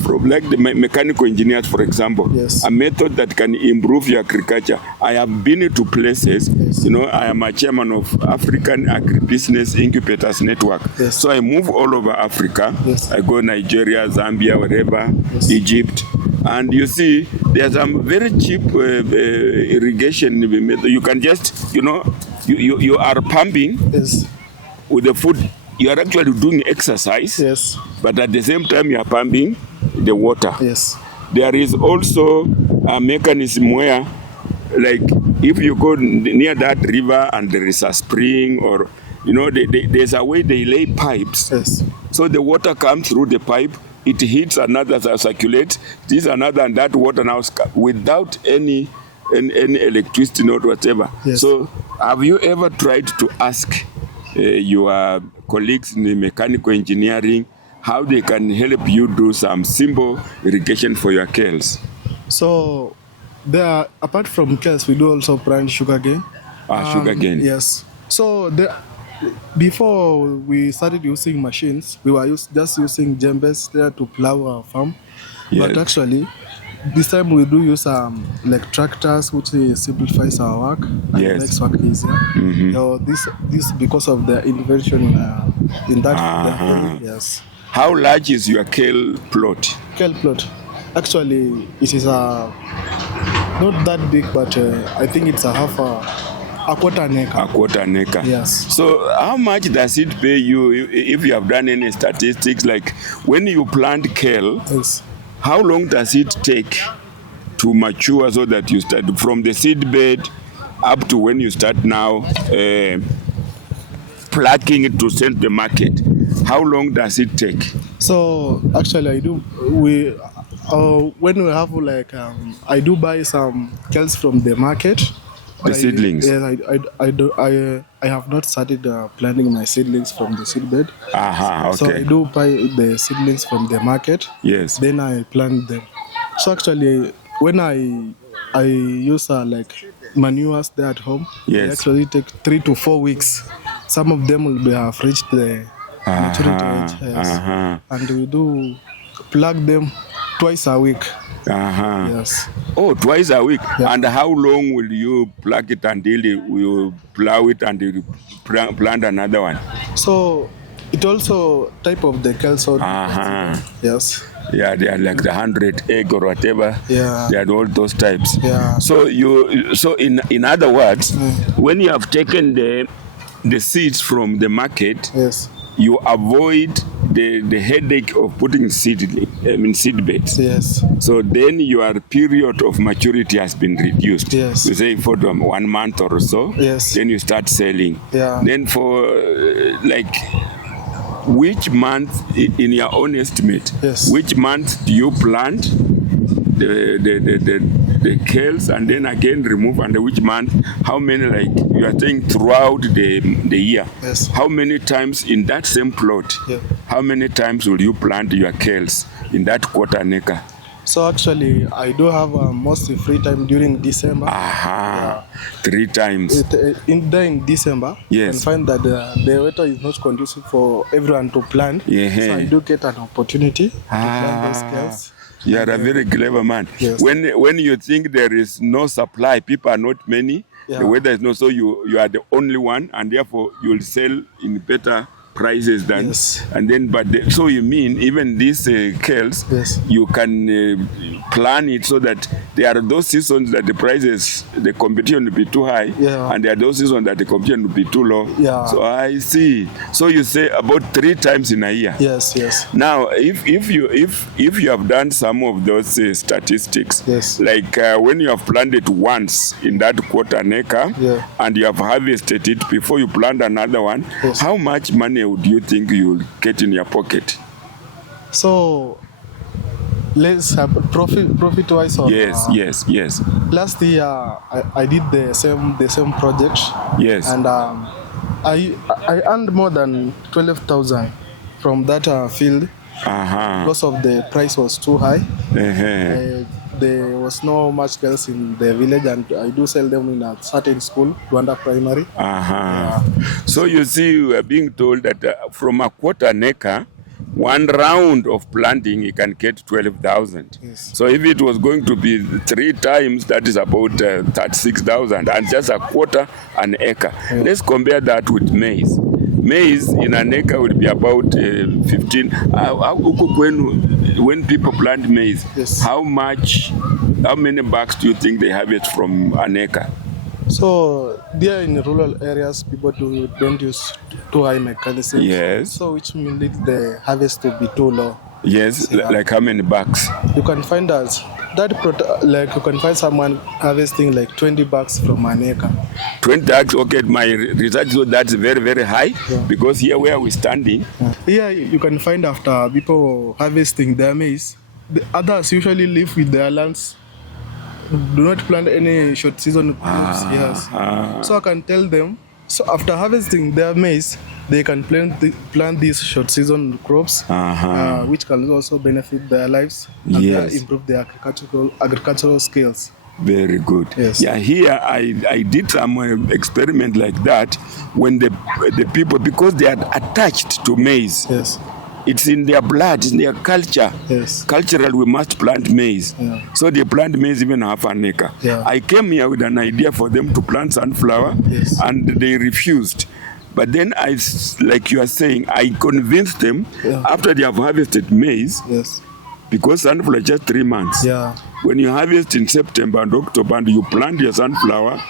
from like the mechanical engineers, for example, Yes. a method that can improve your agriculture? I have been to places, Yes. you know, I am a chairman of African Agribusiness Incubators Network. Yes. So I move all over Africa. Yes. I go Nigeria, Zambia, wherever, Yes. Egypt. And you see, there's some very cheap irrigation method. You can just, you know, you are pumping Yes. with the food. You are actually doing exercise, Yes. but at the same time you are pumping the water. Yes. There is also a mechanism where, like, if you go near that river and there is a spring, or, you know, there's a way they lay pipes. Yes. So the water comes through the pipe, it hits another, circulates, this another, and that water now without any electricity, not whatever. Yes. So have you ever tried to ask your colleagues in the mechanical engineering how they can help you do some simple irrigation for your kales? So there, apart from kales, we do also plant sugarcane. Sugarcane. Yes. So before we started using machines, we were just using jembes there to plow our farm. Yes. But actually, this time we do use like tractors, which simplifies our work and Yes. makes work easier. So this because of the invention in that. Yes. How large is your kale plot? Kale plot. Actually, it is not that big, but I think it's a quarter an acre. A quarter an acre. Yes. So how much does it pay you if you have done any statistics, like when you plant kale? Yes. How long does it take to mature so that you start from the seed bed up to when you start now plucking it to send the market? How long does it take? So actually, when we have like I do buy some kales from the market. The seedlings. Yes, I have not started planting my seedlings from the seedbed. Okay. So I do buy the seedlings from the market. Yes. Then I plant them. So actually, when I use like manures there at home, Yes. they actually take 3 to 4 weeks. Some of them will have reached the maturity age. Yes. And we do plug them twice a week. Yes. Oh, twice a week. Yeah. And how long will you plug it until you plow it and you plant another one? So it also type of the kale sort. Yes. Yeah, they are like the 100 egg or whatever. Yeah. They are all those types. Yeah. So in other words, when you have taken the seeds from the market, Yes. you avoid the headache of putting seed beds. Yes. So then your period of maturity has been reduced. Yes. You say for 1 month or so. Yes. Then you start selling. Yeah. Then for which month, in your own estimate, yes, which month do you plant the kales and then again remove, and which month, how many, like you are saying, throughout the year, yes, how many times in that same plot, yeah, how many times will you plant your kales in that quarter acre? So actually, I do have mostly free time during December. Aha, 3 times. In December, yes, and find that the weather is not conducive for everyone to plant. Yeah. So I do get an opportunity to plant those kales. You are a very clever man. Yes. When you think there is no supply, people are not many, yeah, the weather is not, so you are the only one, and therefore you will sell in better prices than, yes, and then so you mean even these kales, yes, you can plan it so that there are those seasons that the prices, the competition will be too high, yeah, and there are those seasons that the competition will be too low. Yeah. So I see. So you say about 3 times in a year. Yes, yes. Now, if you have done some of those statistics, yes, like when you have planted once in that quarter acre, yeah, and you have harvested it before you plant another one, yes, how much money would you think you will get in your pocket? So let's have profit wise on. Yes. Last year I did the same project. Yes. And I earned more than 12,000 from that field. Because of the price was too high. There was no much girls in the village, and I do sell them in a certain school, Rwanda Primary. Yeah. So you see, we are being told that from a quarter acre, 1 round of planting, you can get 12,000. Yes. So if it was going to be 3 times, that is about 36,000, and just a quarter an acre. Yeah. Let's compare that with maize. Maize in an acre would be about 15. When people plant maize, yes, how many bags do you think they harvest from an acre? So there in rural areas, people don't use too high mechanisms. Yes. So which means the harvest to be too low. Yes, yeah. Like how many bags? You can find you can find someone harvesting like 20 bags from an acre. 20 bags, okay, my research shows that's very, very high, yeah, because here where we're standing. Here you can find after people harvesting their maize, the others usually live with their lands, do not plant any short season crops. Yes. So I can tell them, so after harvesting their maize, they can plant these short season crops, which can also benefit their lives and yes, improve their agricultural skills. Very good. Yes. Yeah, here I did some experiment like that when the people, because they are attached to maize. Yes. It's in their blood, in their culture. Yes. Culturally, we must plant maize. Yeah. So they plant maize even half an acre. Yeah. I came here with an idea for them to plant sunflower, yes, and they refused. But then like you are saying, I convinced them, yeah, after they have harvested maize, yes, because sunflower is just 3 months. Yeah. When you harvest in September and October and you plant your sunflower,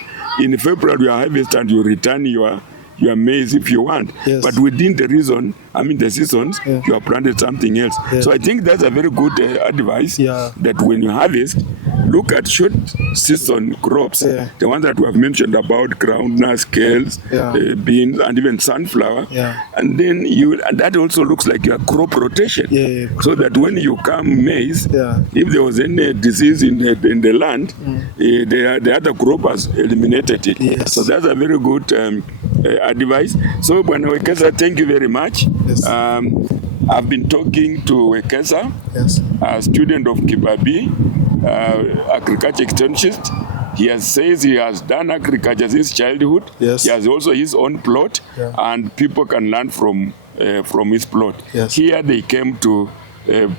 in February you harvest and you return your maize if you want. Yes. But within the seasons, yeah, you have planted something else. Yeah. So I think that's a very good advice, yeah, that when you harvest, look at short season crops, yeah, the ones that we have mentioned about groundnuts, kales, yeah, beans, and even sunflower. Yeah. And then that also looks like your crop rotation. Yeah. So that when you come maize, yeah, if there was any disease in the land, the other crop has eliminated it. Yes. So that's a very good advice. So Bwana Wekesa, thank you very much. Yes. I've been talking to Wekesa, yes, a student of Kibabi, agriculture extensionist. He says he has done agriculture since childhood. Yes. He has also his own plot, yeah, and people can learn from his plot. Yes. Here they came to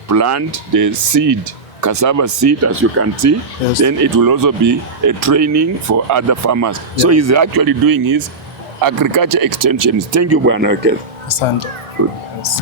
plant the seed, cassava seed, as you can see. Yes. Then it will also be a training for other farmers. Yeah. So he's actually doing his agriculture extensions. Thank you, Bwana Wekesa. Asante. Yes.